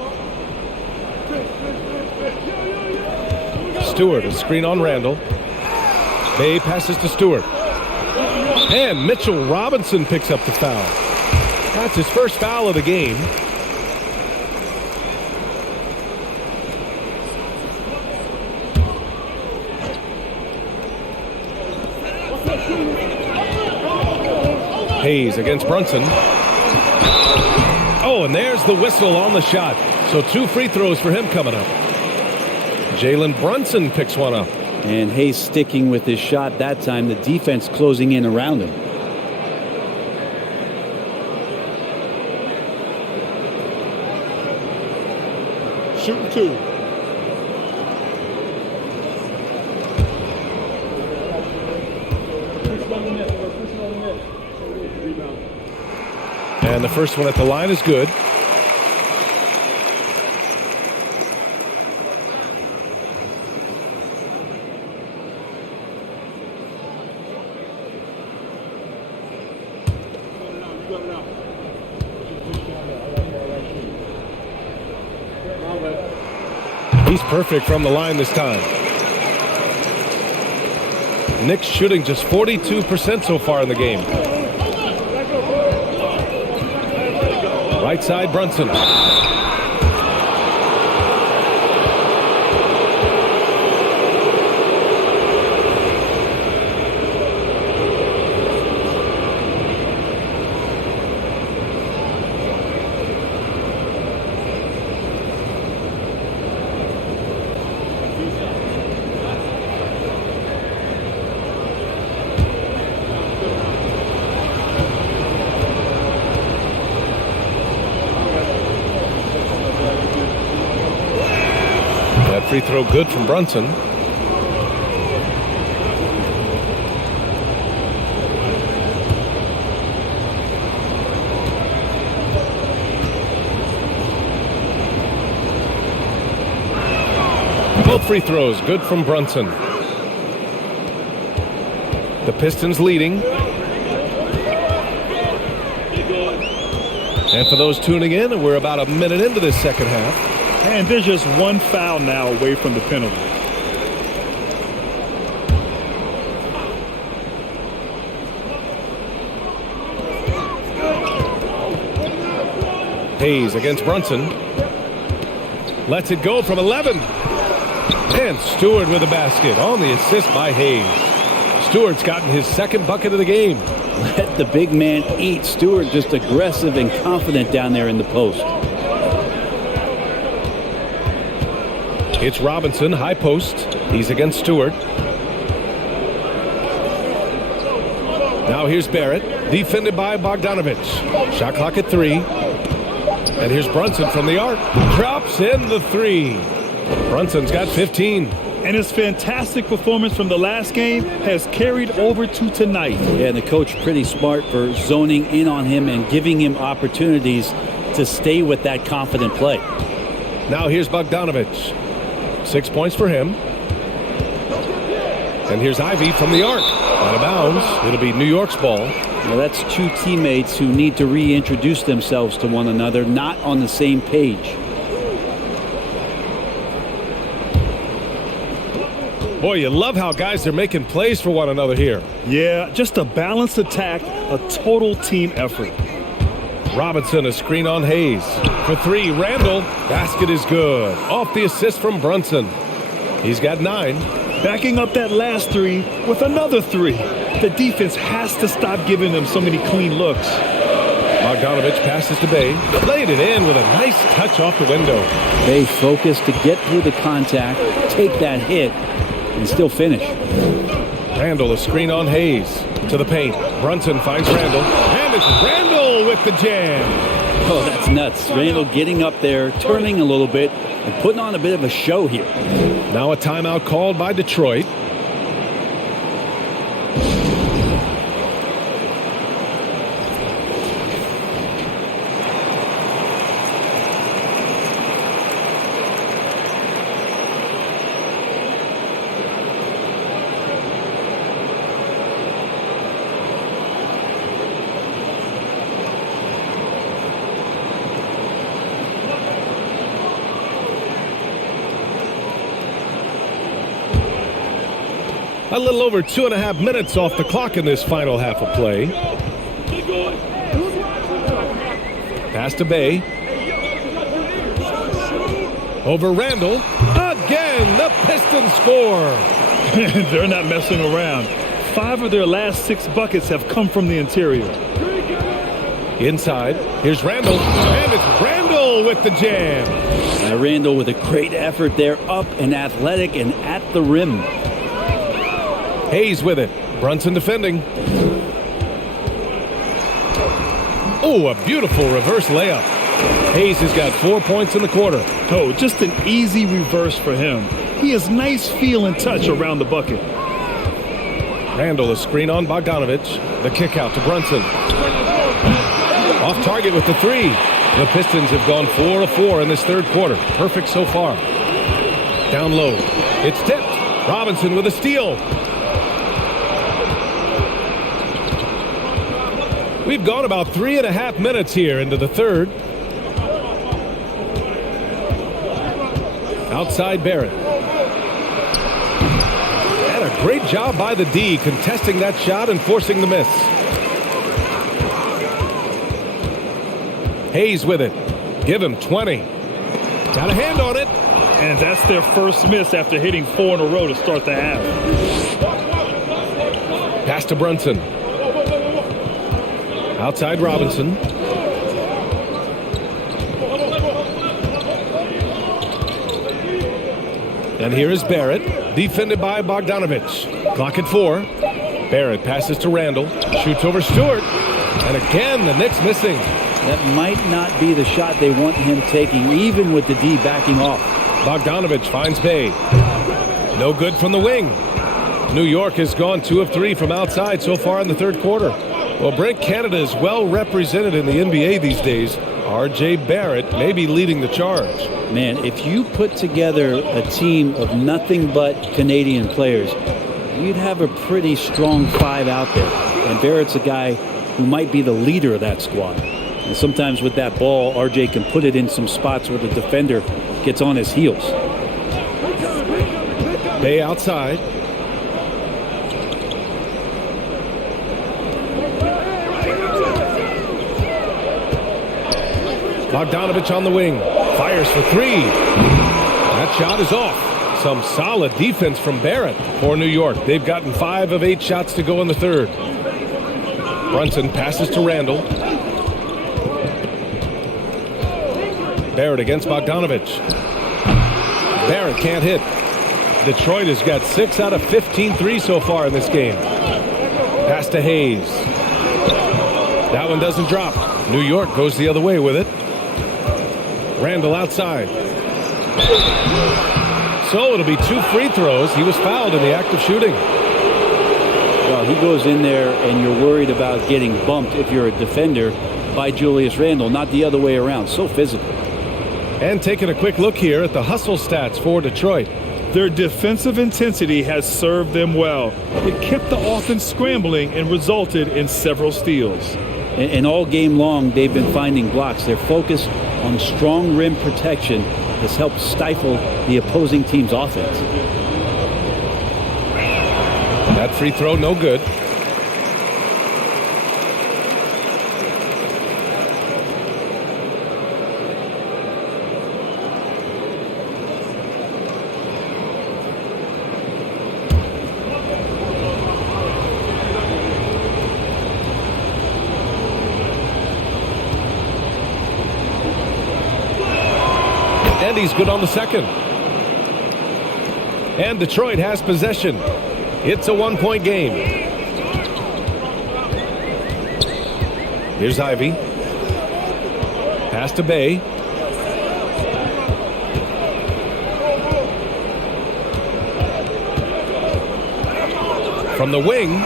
Stewart, a screen on Randall. Bay passes to Stewart. And Mitchell Robinson picks up the foul. That's his first foul of the game. Hayes against Brunson. Oh, and there's the whistle on the shot. So 2 free throws for him coming up. Jalen Brunson picks one up. And Hayes sticking with his shot that time. The defense closing in around him. Shooting 2. And the first one at the line is good. He's perfect from the line this time. Knicks shooting just 42% so far in the game. Right side, Brunson. Free throw good from Brunson. Both free throws good from Brunson. The Pistons leading. And for those tuning in, we're about a minute into this second half. And there's just one foul now away from the penalty. Hayes against Brunson. Lets it go from 11. And Stewart with a basket on the assist by Hayes. Stewart's gotten his second bucket of the game. Let the big man eat. Stewart just aggressive and confident down there in the post. It's Robinson, high post. He's against Stewart. Now here's Barrett, defended by Bogdanovich. Shot clock at 3. And here's Brunson from the arc. Drops in the 3. Brunson's got 15. And his fantastic performance from the last game has carried over to tonight. Yeah, and the coach pretty smart for zoning in on him and giving him opportunities to stay with that confident play. Now here's Bogdanovich. 6 points for him. And here's Ivy from the arc. Out of bounds. It'll be New York's ball. Now that's two teammates who need to reintroduce themselves to one another, not on the same page. Boy, you love how guys are making plays for one another here. Yeah, just a balanced attack, a total team effort. Robinson, a screen on Hayes. For 3, Randall. Basket is good. Off the assist from Brunson. He's got 9. Backing up that last 3 with another 3. The defense has to stop giving them so many clean looks. Bogdanovich passes to Bay. Played it in with a nice touch off the window. Bay focused to get through the contact, take that hit, and still finish. Randall, a screen on Hayes. To the paint. Brunson finds Randall. And it's Randall with the jam. Oh, that's nuts. Randall getting up there, turning a little bit, and putting on a bit of a show here. Now a timeout called by Detroit. A little over 2.5 minutes off the clock in this final half of play. Pass to Bay. Over Randall. Again, the Pistons score. They're not messing around. 5 of their last 6 buckets have come from the interior. Inside, here's Randall. And it's Randall with the jam. Randall with a great effort there, up and athletic and at the rim. Hayes with it. Brunson defending. Oh, a beautiful reverse layup. Hayes has got 4 points in the quarter. Oh, just an easy reverse for him. He has nice feel and touch around the bucket. Randall, a screen on Bogdanovich. The kick out to Brunson. Off target with the 3. The Pistons have gone 4 of 4 in this third quarter. Perfect so far. Down low. It's tipped. Robinson with a steal. We've gone about 3.5 minutes here into the third. Outside Barrett. And a great job by the D contesting that shot and forcing the miss. Hayes with it. Give him 20. Got a hand on it. And that's their first miss after hitting 4 in a row to start the half. Pass to Brunson. Outside Robinson. And here is Barrett, defended by Bogdanovich. Clock at 4. Barrett passes to Randall. Shoots over Stewart. And again, the Knicks missing. That might not be the shot they want him taking, even with the D backing off. Bogdanovich finds Bay. No good from the wing. New York has gone 2 of 3 from outside so far in the third quarter. Well, Brent, Canada is well represented in the NBA these days. R.J. Barrett may be leading the charge. Man, if you put together a team of nothing but Canadian players, you'd have a pretty strong 5 out there. And Barrett's a guy who might be the leader of that squad. And sometimes with that ball, R.J. can put it in some spots where the defender gets on his heels. Bay outside. Bogdanovich on the wing. Fires for 3. That shot is off. Some solid defense from Barrett for New York. They've gotten 5 of 8 shots to go in the third. Brunson passes to Randall. Barrett against Bogdanovich. Barrett can't hit. Detroit has got 6 out of 15 threes so far in this game. Pass to Hayes. That one doesn't drop. New York goes the other way with it. Randall outside. So it'll be 2 free throws. He was fouled in the act of shooting. Well, he goes in there and you're worried about getting bumped if you're a defender by Julius Randle, not the other way around. So physical. And taking a quick look here at the hustle stats for Detroit. Their defensive intensity has served them well. It kept the offense scrambling and resulted in several steals. And all game long, they've been finding blocks. Their focus on strong rim protection has helped stifle the opposing team's offense. That free throw, no good. And he's good on the second. And Detroit has possession. It's a 1-point game. Here's Ivy. Pass to Bay. From the wing,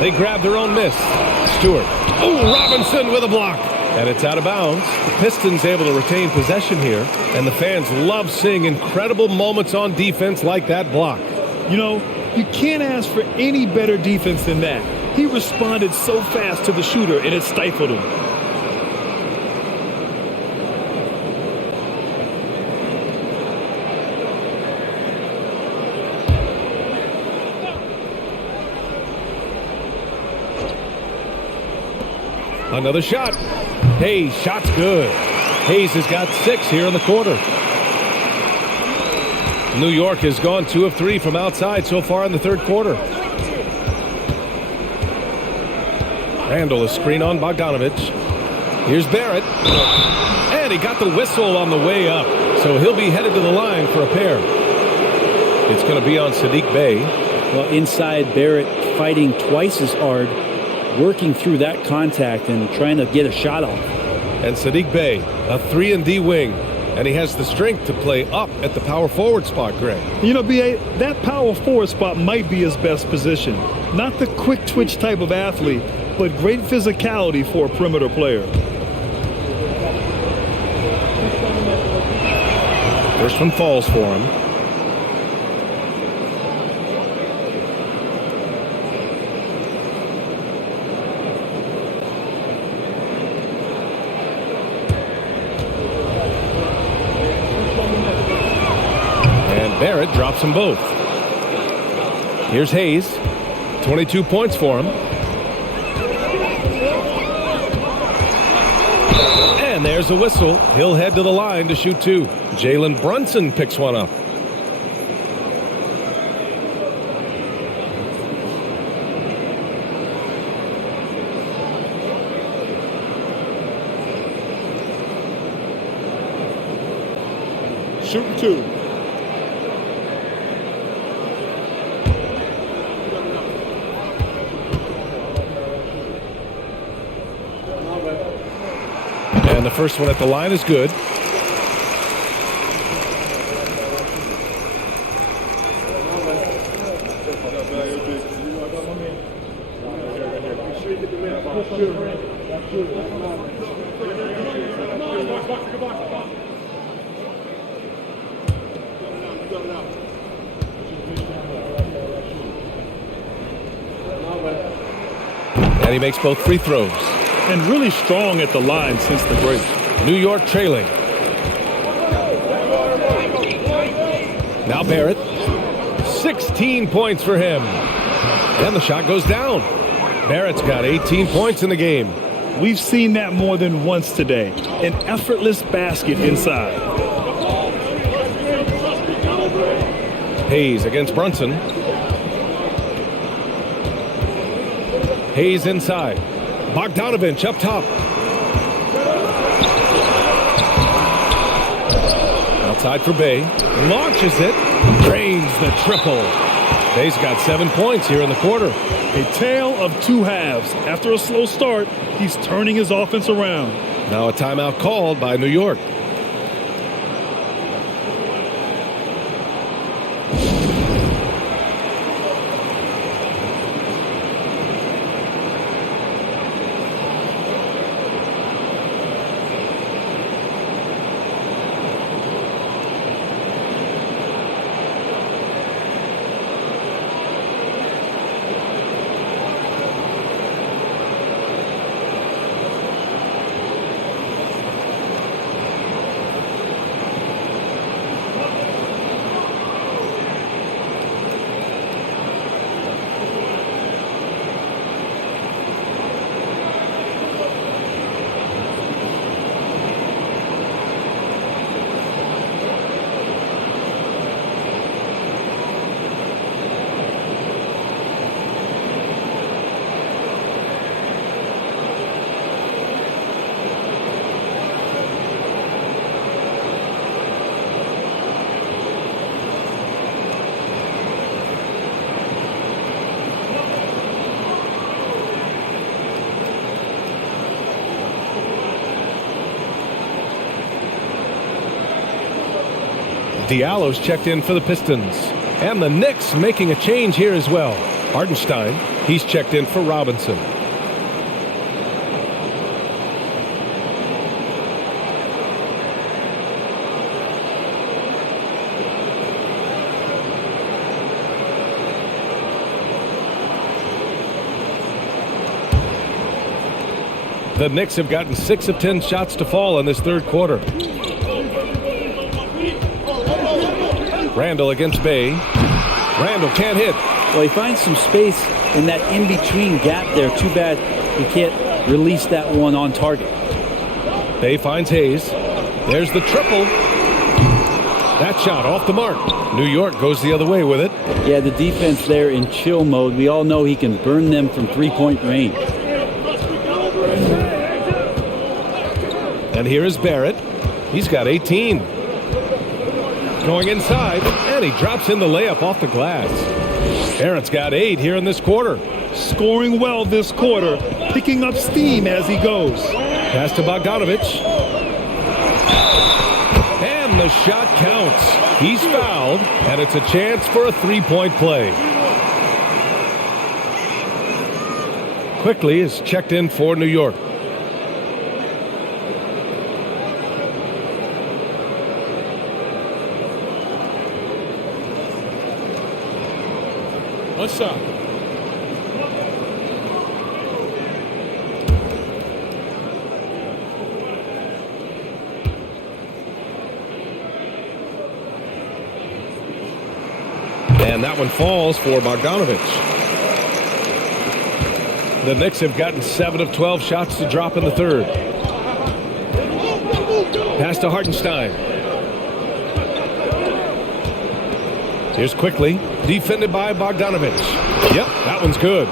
they grab their own miss. Stewart. Oh, Robinson with a block. And it's out of bounds. The Pistons able to retain possession here. And the fans love seeing incredible moments on defense like that block. You know, you can't ask for any better defense than that. He responded so fast to the shooter, and it stifled him. Another shot. Hayes, shot's good. Hayes has got 6 here in the quarter. New York has gone 2 of 3 from outside so far in the third quarter. Randall is screen on Bogdanovich. Here's Barrett. And he got the whistle on the way up. So he'll be headed to the line for a pair. It's going to be on Saddiq Bey. Well, inside, Barrett fighting twice as hard, working through that contact and trying to get a shot off. And Saddiq Bey, a 3-and-D wing. And he has the strength to play up at the power forward spot, Greg. You know, B.A., that power forward spot might be his best position. Not the quick twitch type of athlete, but great physicality for a perimeter player. First one falls for him. Barrett drops them both. Here's Hayes. 22 points for him. And there's a whistle. He'll head to the line to shoot 2. Jalen Brunson picks one up. Shooting 2. And the first one at the line is good. And he makes both free throws. And really strong at the line since the break. New York trailing. Now Barrett. 16 points for him. And the shot goes down. Barrett's got 18 points in the game. We've seen that more than once today. An effortless basket inside. Hayes against Brunson. Hayes inside. Bogdanovich up top. Outside for Bay. Launches it. Drains the triple. Bay's got 7 points here in the quarter. A tale of two halves. After a slow start, he's turning his offense around. Now a timeout called by New York. Diallo's checked in for the Pistons. And the Knicks making a change here as well. Hardenstein, he's checked in for Robinson. The Knicks have gotten 6 of 10 shots to fall in this third quarter. Randall against Bay. Randall can't hit. Well, he finds some space in that in-between gap there. Too bad he can't release that one on target. Bay finds Hayes. There's the triple. That shot off the mark. New York goes the other way with it. Yeah, the defense there in chill mode. We all know he can burn them from three-point range. And here is Barrett. He's got 18. Going inside, and he drops in the layup off the glass. Barrett's got 8 here in this quarter. Scoring well this quarter, picking up steam as he goes. Pass to Bogdanovich. And the shot counts. He's fouled, and it's a chance for a three-point play. Quickly is checked in for New York. What's up? And that one falls for Bogdanovich. The Knicks have gotten 7 of 12 shots to drop in the third. Pass to Hardenstein. Here's Quickly, defended by Bogdanovich. Yep, that one's good.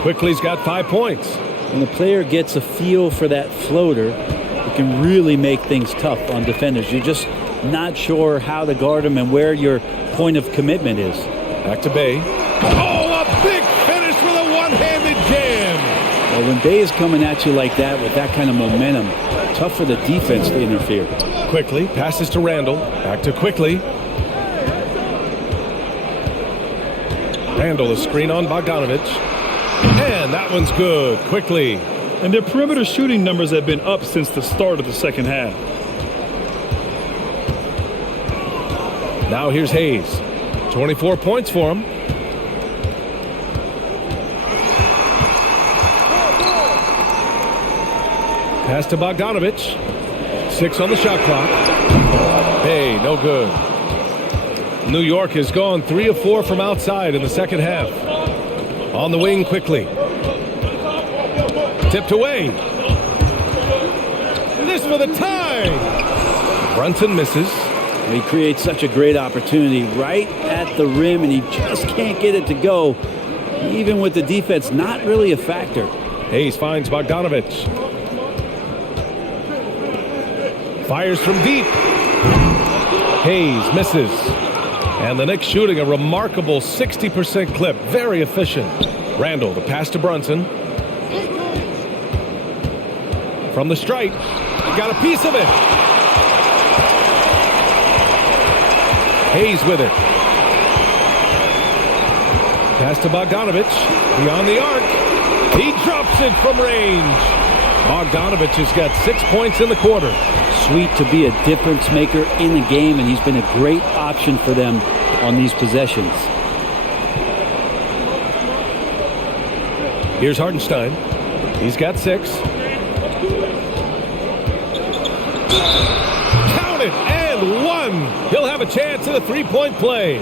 Quickly's got 5 points. When the player gets a feel for that floater, it can really make things tough on defenders. You're just not sure how to guard them and where your point of commitment is. Back to Bay. Oh, a big finish with a one-handed jam. Well, when Bay is coming at you like that with that kind of momentum, tough for the defense to interfere. Quickly passes to Randall. Back to Quickly. Randall, a screen on Bogdanovich. And that one's good. Quickly And their perimeter shooting numbers have been up since the start of the second half. Now here's Hayes. 24 points for him. Pass to Bogdanovich. 6 on the shot clock. Hey, no good. New York has gone 3 of 4 from outside in the second half. On the wing quickly. Tipped away. This for the tie. Brunson misses. He creates such a great opportunity right at the rim, and he just can't get it to go. Even with the defense not really a factor. Hayes finds Bogdanovich. Fires from deep. Hayes misses. And the Knicks shooting a remarkable 60% clip. Very efficient. Randall, the pass to Brunson. From the stripe. Got a piece of it. Hayes with it. Pass to Bogdanovich. Beyond the arc. He drops it from range. Bogdanovich has got 6 points in the quarter. Sweet to be a difference maker in the game, and he's been a great option for them on these possessions. Here's Hardenstein. He's got 6. Count it, and 1. He'll have a chance at a three-point play.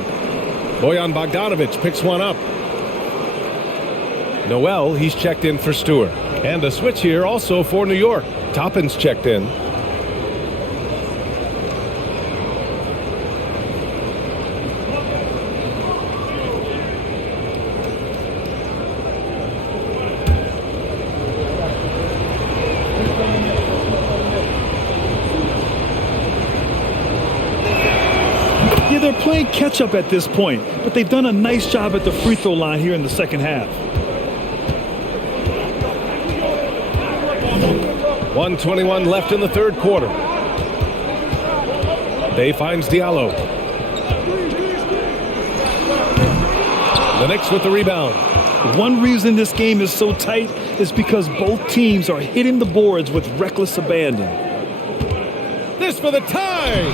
Bojan Bogdanovich picks one up. Noel, he's checked in for Stewart. And a switch here also for New York. Toppin's checked in. Yeah, they're playing catch-up at this point, but they've done a nice job at the free throw line here in the second half. 1:21 left in the third quarter. Bay finds Diallo. The Knicks with the rebound. One reason this game is so tight is because both teams are hitting the boards with reckless abandon. This for the tie.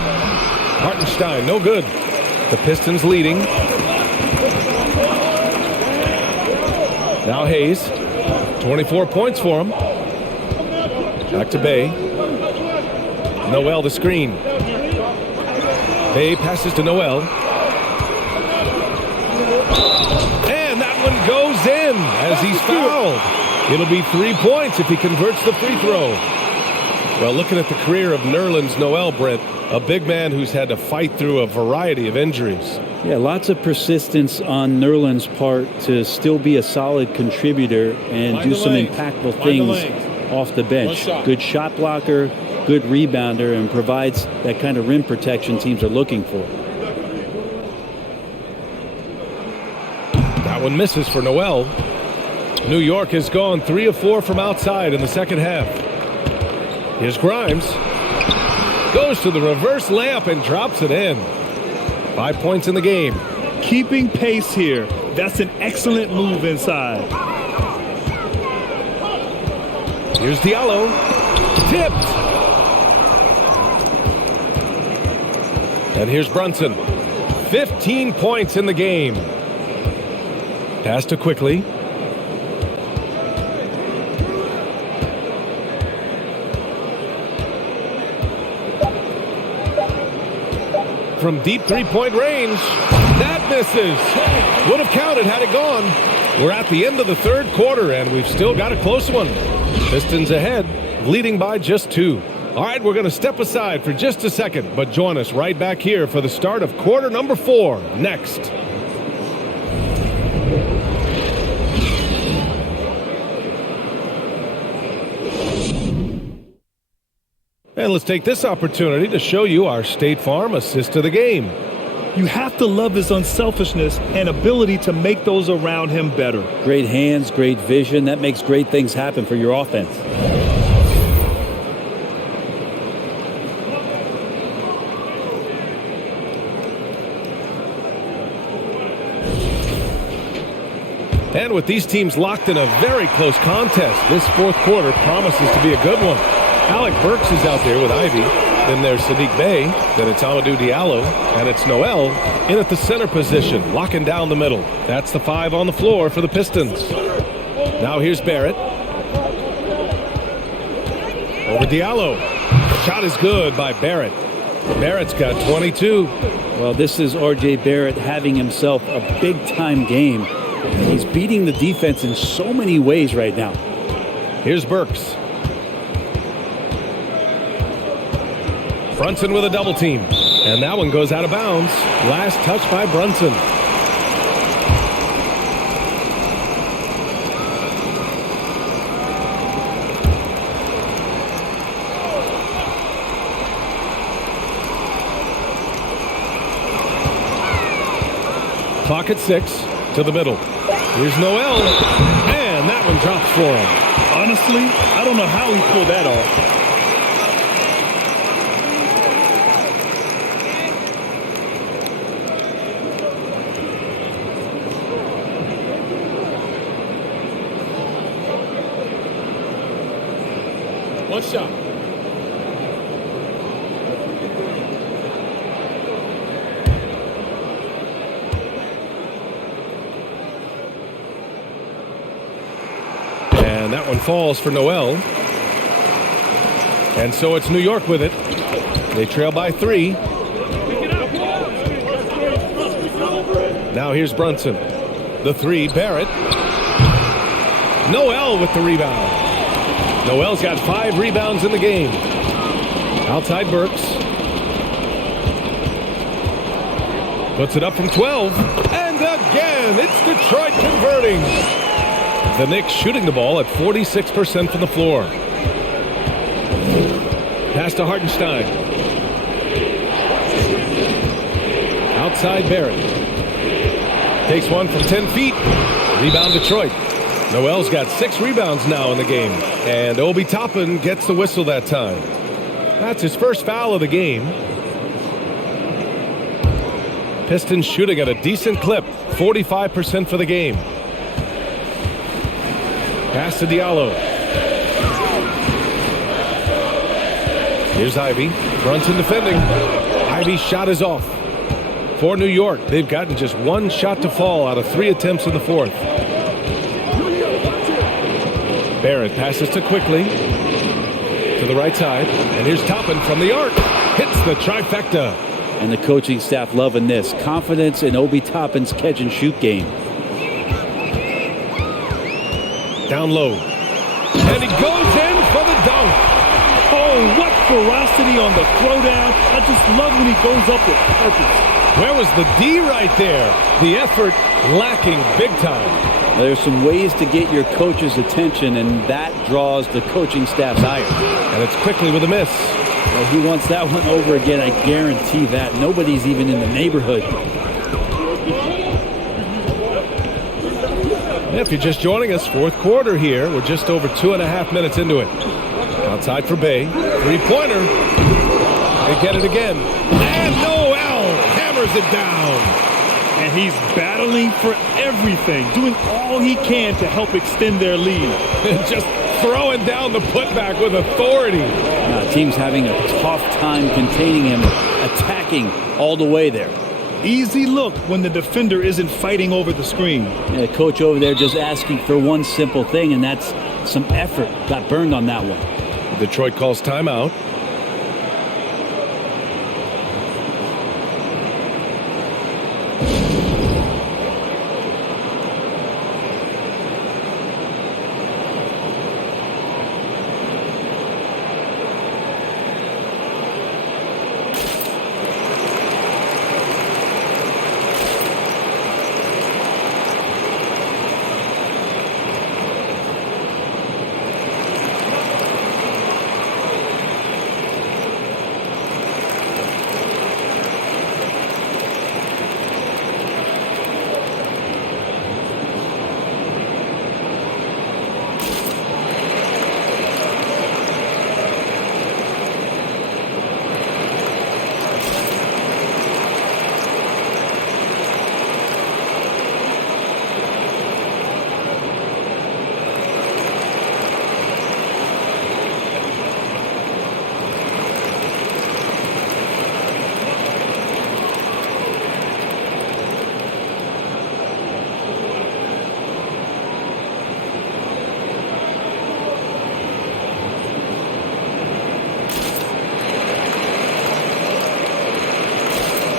Hartenstein, no good. The Pistons leading. Now Hayes. 24 points for him. Back to Bay. Noel the screen. Bay passes to Noel. And that one goes in as he's fouled. It'll be 3 points if he converts the free throw. Well, looking at the career of Nerlens Noel, Brent, a big man who's had to fight through a variety of injuries. Yeah, lots of persistence on Nerlens' part to still be a solid contributor and do some impactful things off the bench. Good shot blocker, good rebounder, and provides that kind of rim protection teams are looking for. That one misses for Noel. New York has gone 3 of 4 from outside in the second half. Here's Grimes. Goes to the reverse layup and drops it in. 5 points in the game. Keeping pace here. That's an excellent move inside. Here's Diallo. Tipped. And here's Brunson. 15 points in the game. Pass to Quickly. From deep three-point range. That misses. Would have counted had it gone. We're at the end of the third quarter, and we've still got a close one. Pistons ahead, leading by just 2. All right, we're going to step aside for just a second, but join us right back here for the start of quarter number 4 next. And let's take this opportunity to show you our State Farm assist to the game. You have to love his unselfishness and ability to make those around him better. Great hands, great vision. That makes great things happen for your offense. And with these teams locked in a very close contest, this fourth quarter promises to be a good one. Alec Burks is out there with Ivy. Then there's Sadiq Bey. Then it's Amadou Diallo. And it's Noel in at the center position, locking down the middle. That's the 5 on the floor for the Pistons. Now here's Barrett. Over Diallo. Shot is good by Barrett. Barrett's got 22. Well, this is R.J. Barrett having himself a big-time game. He's beating the defense in so many ways right now. Here's Burks. Brunson with a double team. And that one goes out of bounds. Last touch by Brunson. Clock at 6 to the middle. Here's Noel. And that one drops for him. Honestly, I don't know how he pulled that off. One shot. And that one falls for Noel. And so it's New York with it. They trail by 3. Now here's Brunson. The 3, Barrett. Noel with the rebound. Noel's got 5 rebounds in the game. Outside Burks. Puts it up from 12. And again, it's Detroit converting. The Knicks shooting the ball at 46% from the floor. Pass to Hartenstein. Outside Barrett. Takes one from 10 feet. Rebound Detroit. Noel's got 6 rebounds now in the game. And Obi Toppin gets the whistle that time. That's his first foul of the game. Pistons shooting at a decent clip. 45% for the game. Pass to Diallo. Here's Ivy. Brunson defending. Ivy's shot is off. For New York, they've gotten just 1 shot to fall out of 3 attempts in the fourth. Barrett passes to Quickly. To the right side. And here's Toppin from the arc. Hits the trifecta. And the coaching staff loving this. Confidence in Obi Toppin's catch-and-shoot game. Down low. And he goes in for the dunk. Oh, what ferocity on the throwdown. I just love when he goes up with purpose. Where was the D right there? The effort lacking big time. There's some ways to get your coach's attention, and that draws the coaching staff's ire. And it's Quickly with a miss. Well, he wants that one over again, I guarantee that. Nobody's even in the neighborhood. If you're just joining us, fourth quarter here. We're just over 2.5 minutes into it. Outside for Bey. 3-pointer. They get it again. And Noel hammers it down. And he's battling for everything, doing all he can to help extend their lead. Just throwing down the putback with authority. Team's having a tough time containing him, attacking all the way there. Easy look when the defender isn't fighting over the screen. Yeah, coach over there just asking for one simple thing, and that's some effort. Got burned on that one. Detroit calls timeout.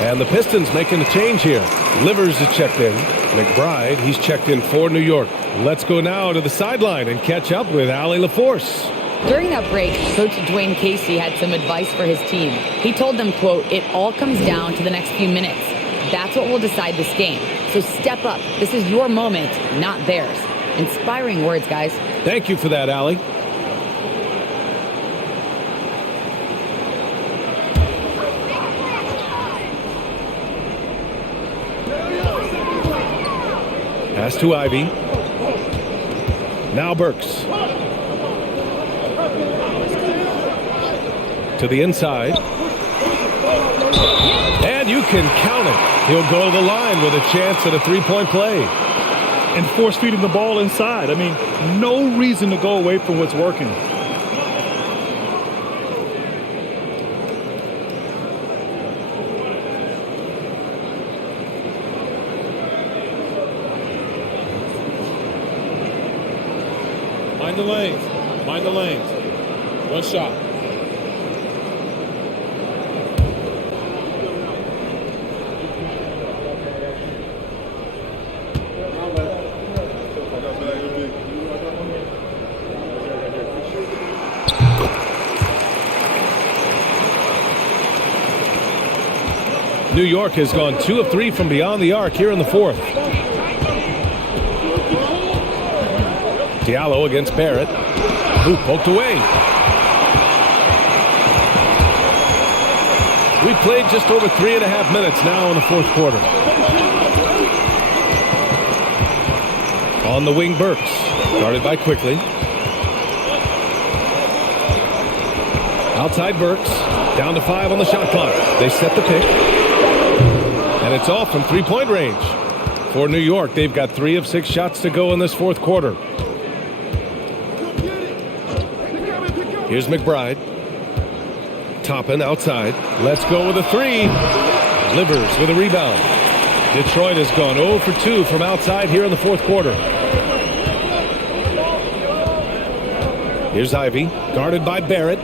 And the Pistons making a change here. Livers is checked in. McBride, he's checked in for New York. Let's go now to the sideline and catch up with Allie LaForce. During that break, Coach Dwayne Casey had some advice for his team. He told them, quote, "It all comes down to the next few minutes. That's what will decide this game. So step up. This is your moment, not theirs." Inspiring words, guys. Thank you for that, Allie. Pass to Ivy. Now Burks. To the inside. And you can count it. He'll go to the line with a chance at a three-point play. And force feeding the ball inside. I mean, no reason to go away from what's working. Mind the lanes. Mind the lanes. One shot. New York has gone 2 of 3 from beyond the arc here in the fourth. Diallo against Barrett. Hoop poked away. We've played just over 3.5 minutes now in the fourth quarter. On the wing, Burks. Guarded by Quickly. Outside Burks. Down to 5 on the shot clock. They set the pick. And it's off from three-point range. For New York, they've got 3 of 6 shots to go in this fourth quarter. Here's McBride. Toppin outside. Let's go with a 3. Livers with a rebound. Detroit has gone 0 for 2 from outside here in the fourth quarter. Here's Ivy, guarded by Barrett.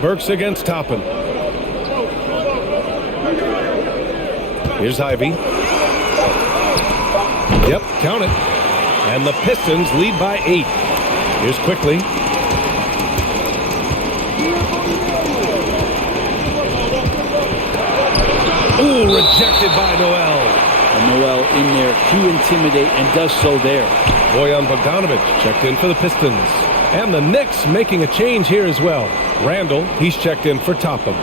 Burks against Toppin. Here's Ivy. Yep, count it. And the Pistons lead by 8. Here's Quickly. Ooh, rejected by Noel. And Noel in there to intimidate and does so there. Bojan Bogdanovic checked in for the Pistons. And the Knicks making a change here as well. Randall, he's checked in for Topham.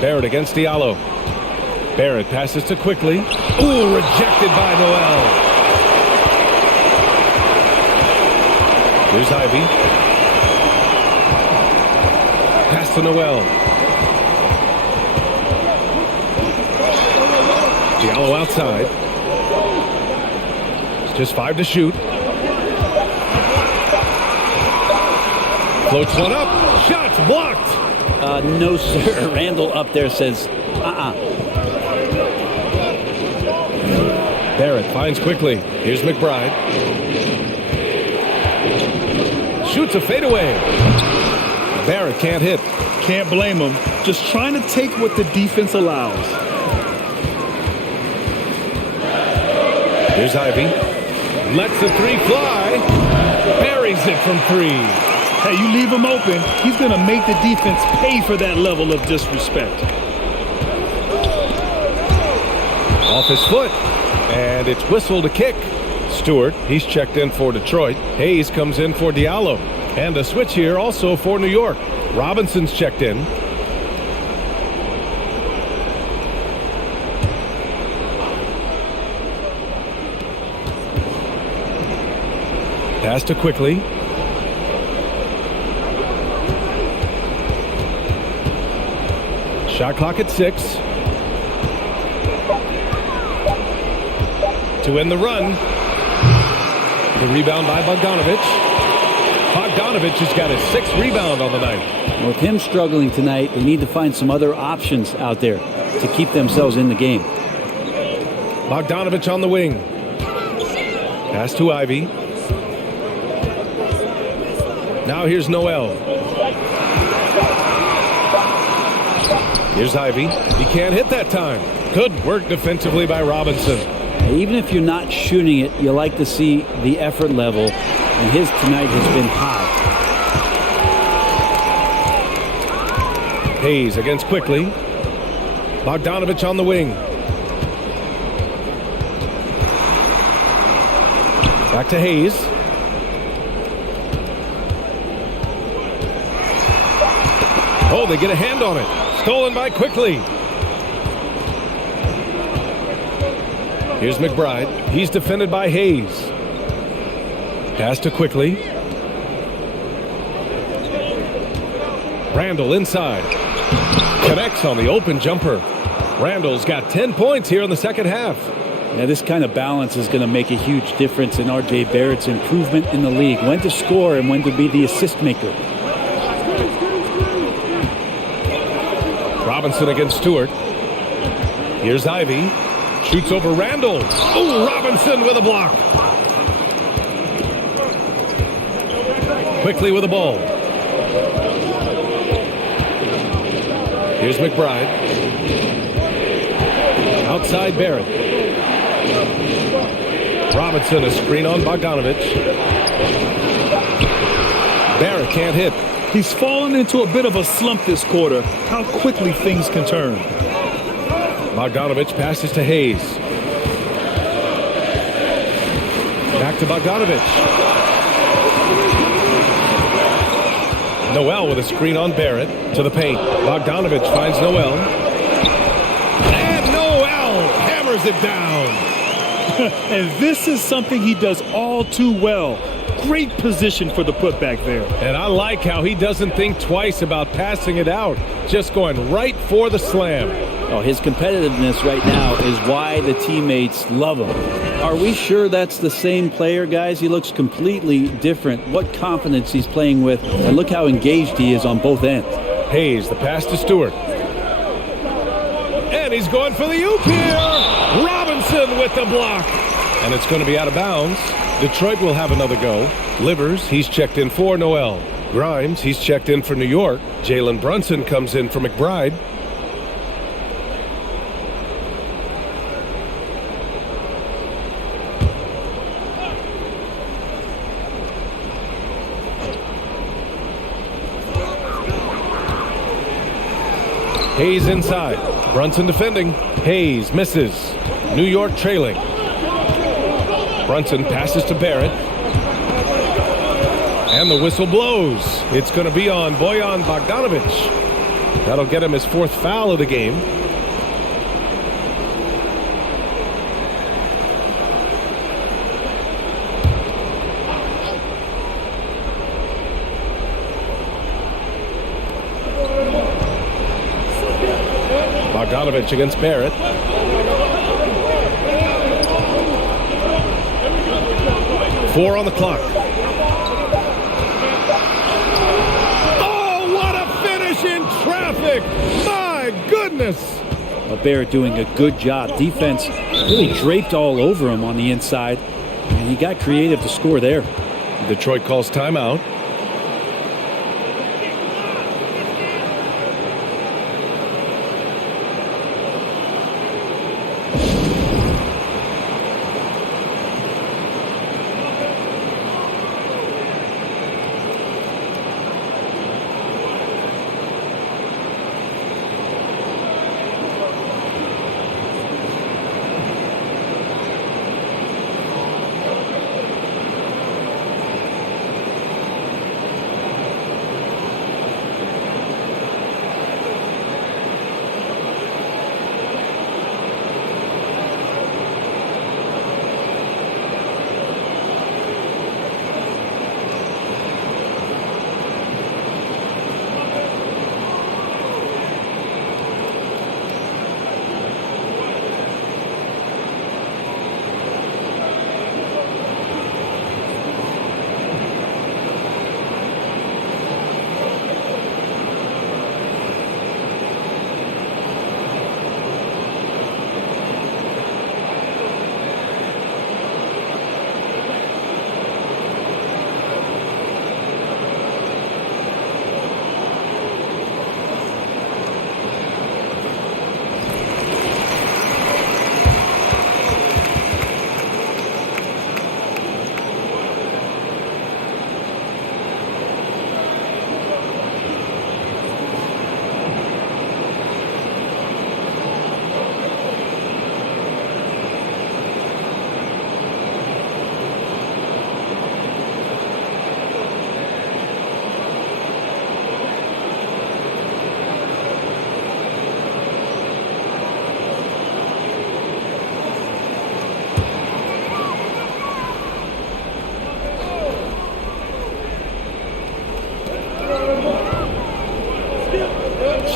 Barrett against Diallo. Barrett passes to Quickly. Ooh, rejected by Noel. Here's Ivy. Pass to Noel. Diallo outside. Just 5 to shoot. Floats one up. Shots blocked. No, sir. Randall up there says, Barrett finds Quickly. Here's McBride. Shoots a fadeaway. Barrett can't hit. Can't blame him. Just trying to take what the defense allows. Here's Ivy. Lets the 3 fly. Buries it from 3. Hey, you leave him open, he's going to make the defense pay for that level of disrespect. Off his foot. And it's whistled a kick. Stewart, he's checked in for Detroit. Hayes comes in for Diallo. And a switch here also for New York. Robinson's checked in. Pass to Quickly. Shot clock at 6. To end the run. The rebound by Bogdanovic. Bogdanovich has got his 6th rebound on the night. With him struggling tonight, they need to find some other options out there to keep themselves in the game. Bogdanovich on the wing. Pass to Ivy. Now here's Noel. Here's Ivy. He can't hit that time. Good work defensively by Robinson. Even if you're not shooting it, you like to see the effort level, and his tonight has been high. Hayes against Quickly. Bogdanovich on the wing. Back to Hayes. Oh, they get a hand on it. Stolen by Quickly. Here's McBride. He's defended by Hayes. Pass to Quickly. Randall inside. Connects on the open jumper. Randall's got 10 points here in the second half. Yeah, this kind of balance is going to make a huge difference in R.J. Barrett's improvement in the league. When to score and when to be the assist maker. Robinson against Stewart. Here's Ivy. Shoots over Randall. Oh, Robinson with a block. Quickly with the ball. Here's McBride. Outside Barrett. Robinson, a screen on Bogdanovich. Barrett can't hit. He's fallen into a bit of a slump this quarter. How quickly things can turn. Bogdanovich passes to Hayes. Back to Bogdanovich. Noel with a screen on Barrett to the paint. Bogdanovich finds Noel. And Noel hammers it down. And this is something he does all too well. Great position for the putback there. And I like how he doesn't think twice about passing it out. Just going right for the slam. Oh, his competitiveness right now is why the teammates love him. Are we sure that's the same player, guys? He looks completely different. What confidence he's playing with, and look how engaged he is on both ends. Hayes, the pass to Stewart. And he's going for the oop here. Robinson with the block. And it's going to be out of bounds. Detroit will have another go. Livers, he's checked in for Noel. Grimes, he's checked in for New York. Jalen Brunson comes in for McBride. Hayes inside. Brunson defending. Hayes misses. New York trailing. Brunson passes to Barrett. And the whistle blows. It's going to be on Bojan Bogdanovich. That'll get him his 4th foul of the game. Bogdanovich against Barrett. Four on the clock. Oh, what a finish in traffic! My goodness! Well, Barrett doing a good job. Defense really draped all over him on the inside, and he got creative to score there. Detroit calls timeout.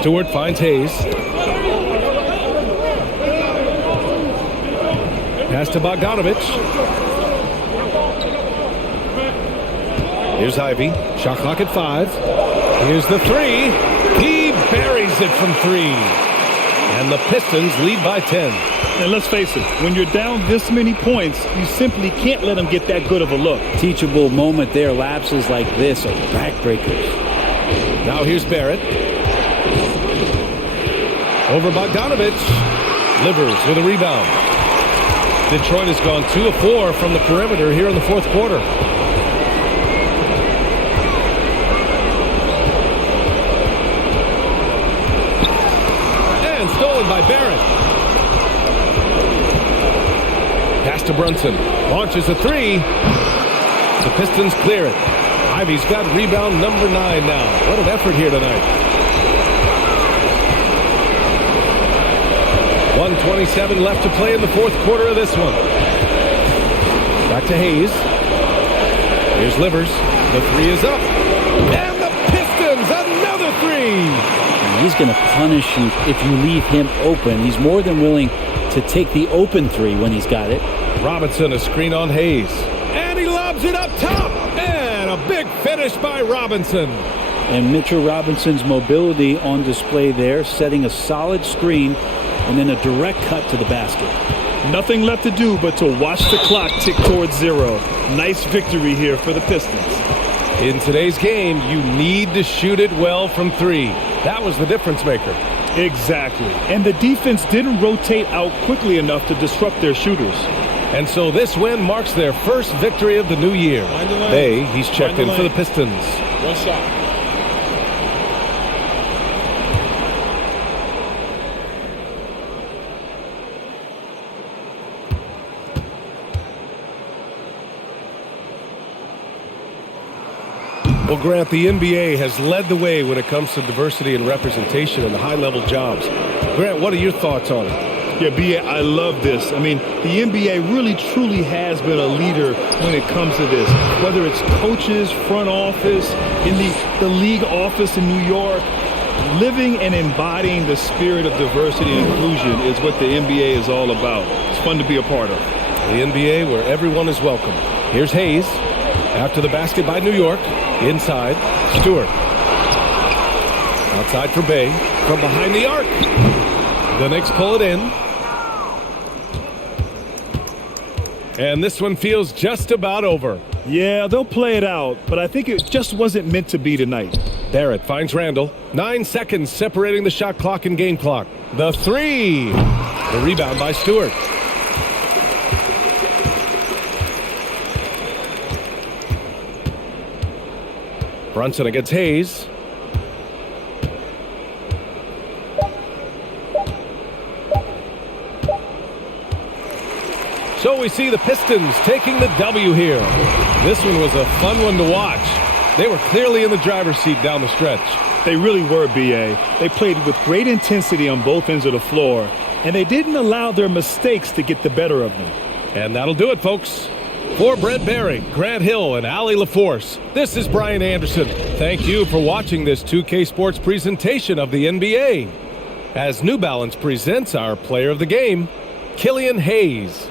Stewart finds Hayes. Pass to Bogdanovich. Here's Ivy. Shot clock at 5. Here's the 3. He buries it from 3. And the Pistons lead by 10. And let's face it, when you're down this many points, you simply can't let them get that good of a look. Teachable moment there. Lapses like this are backbreakers. Now here's Barrett. Over Bogdanovich. Livers with a rebound. Detroit has gone 2 of 4 from the perimeter here in the fourth quarter. And stolen by Barrett. Pass to Brunson. Launches a 3. The Pistons clear it. Ivy's got rebound number 9 now. What an effort here tonight. 1:27 left to play in the fourth quarter of this one. Back to Hayes. Here's Livers. The 3 is up. And the Pistons, another 3. And he's going to punish you if you leave him open. He's more than willing to take the open 3 when he's got it. Robinson, a screen on Hayes. And he lobs it up top. And a big finish by Robinson. And Mitchell Robinson's mobility on display there, setting a solid screen and then a direct cut to the basket. Nothing left to do but to watch the clock tick towards 0. Nice victory here for the Pistons. In today's game, you need to shoot it well from 3. That was the difference maker. Exactly. And the defense didn't rotate out quickly enough to disrupt their shooters. And so this win marks their first victory of the new year. Bay, he's checked in for the Pistons. One shot. Well, Grant, the NBA has led the way when it comes to diversity and representation in the high-level jobs. Grant, what are your thoughts on it? Yeah, B.A., I love this. I mean, the NBA really, truly has been a leader when it comes to this. Whether it's coaches, front office, in the league office in New York, living and embodying the spirit of diversity and inclusion is what the NBA is all about. It's fun to be a part of. The NBA where everyone is welcome. Here's Hayes. After the basket by New York. Inside, Stewart. Outside for Bay. From behind the arc. The Knicks pull it in. And this one feels just about over. Yeah, they'll play it out, but I think it just wasn't meant to be tonight. Barrett finds Randall. 9 seconds separating the shot clock and game clock. The 3. The rebound by Stewart. Brunson against Hayes. So we see the Pistons taking the W here. This one was a fun one to watch. They were clearly in the driver's seat down the stretch. They really were, B.A. They played with great intensity on both ends of the floor, and they didn't allow their mistakes to get the better of them. And that'll do it, folks. For Brent Barry, Grant Hill, and Allie LaForce, this is Brian Anderson. Thank you for watching this 2K Sports presentation of the NBA. As New Balance presents our player of the game, Killian Hayes.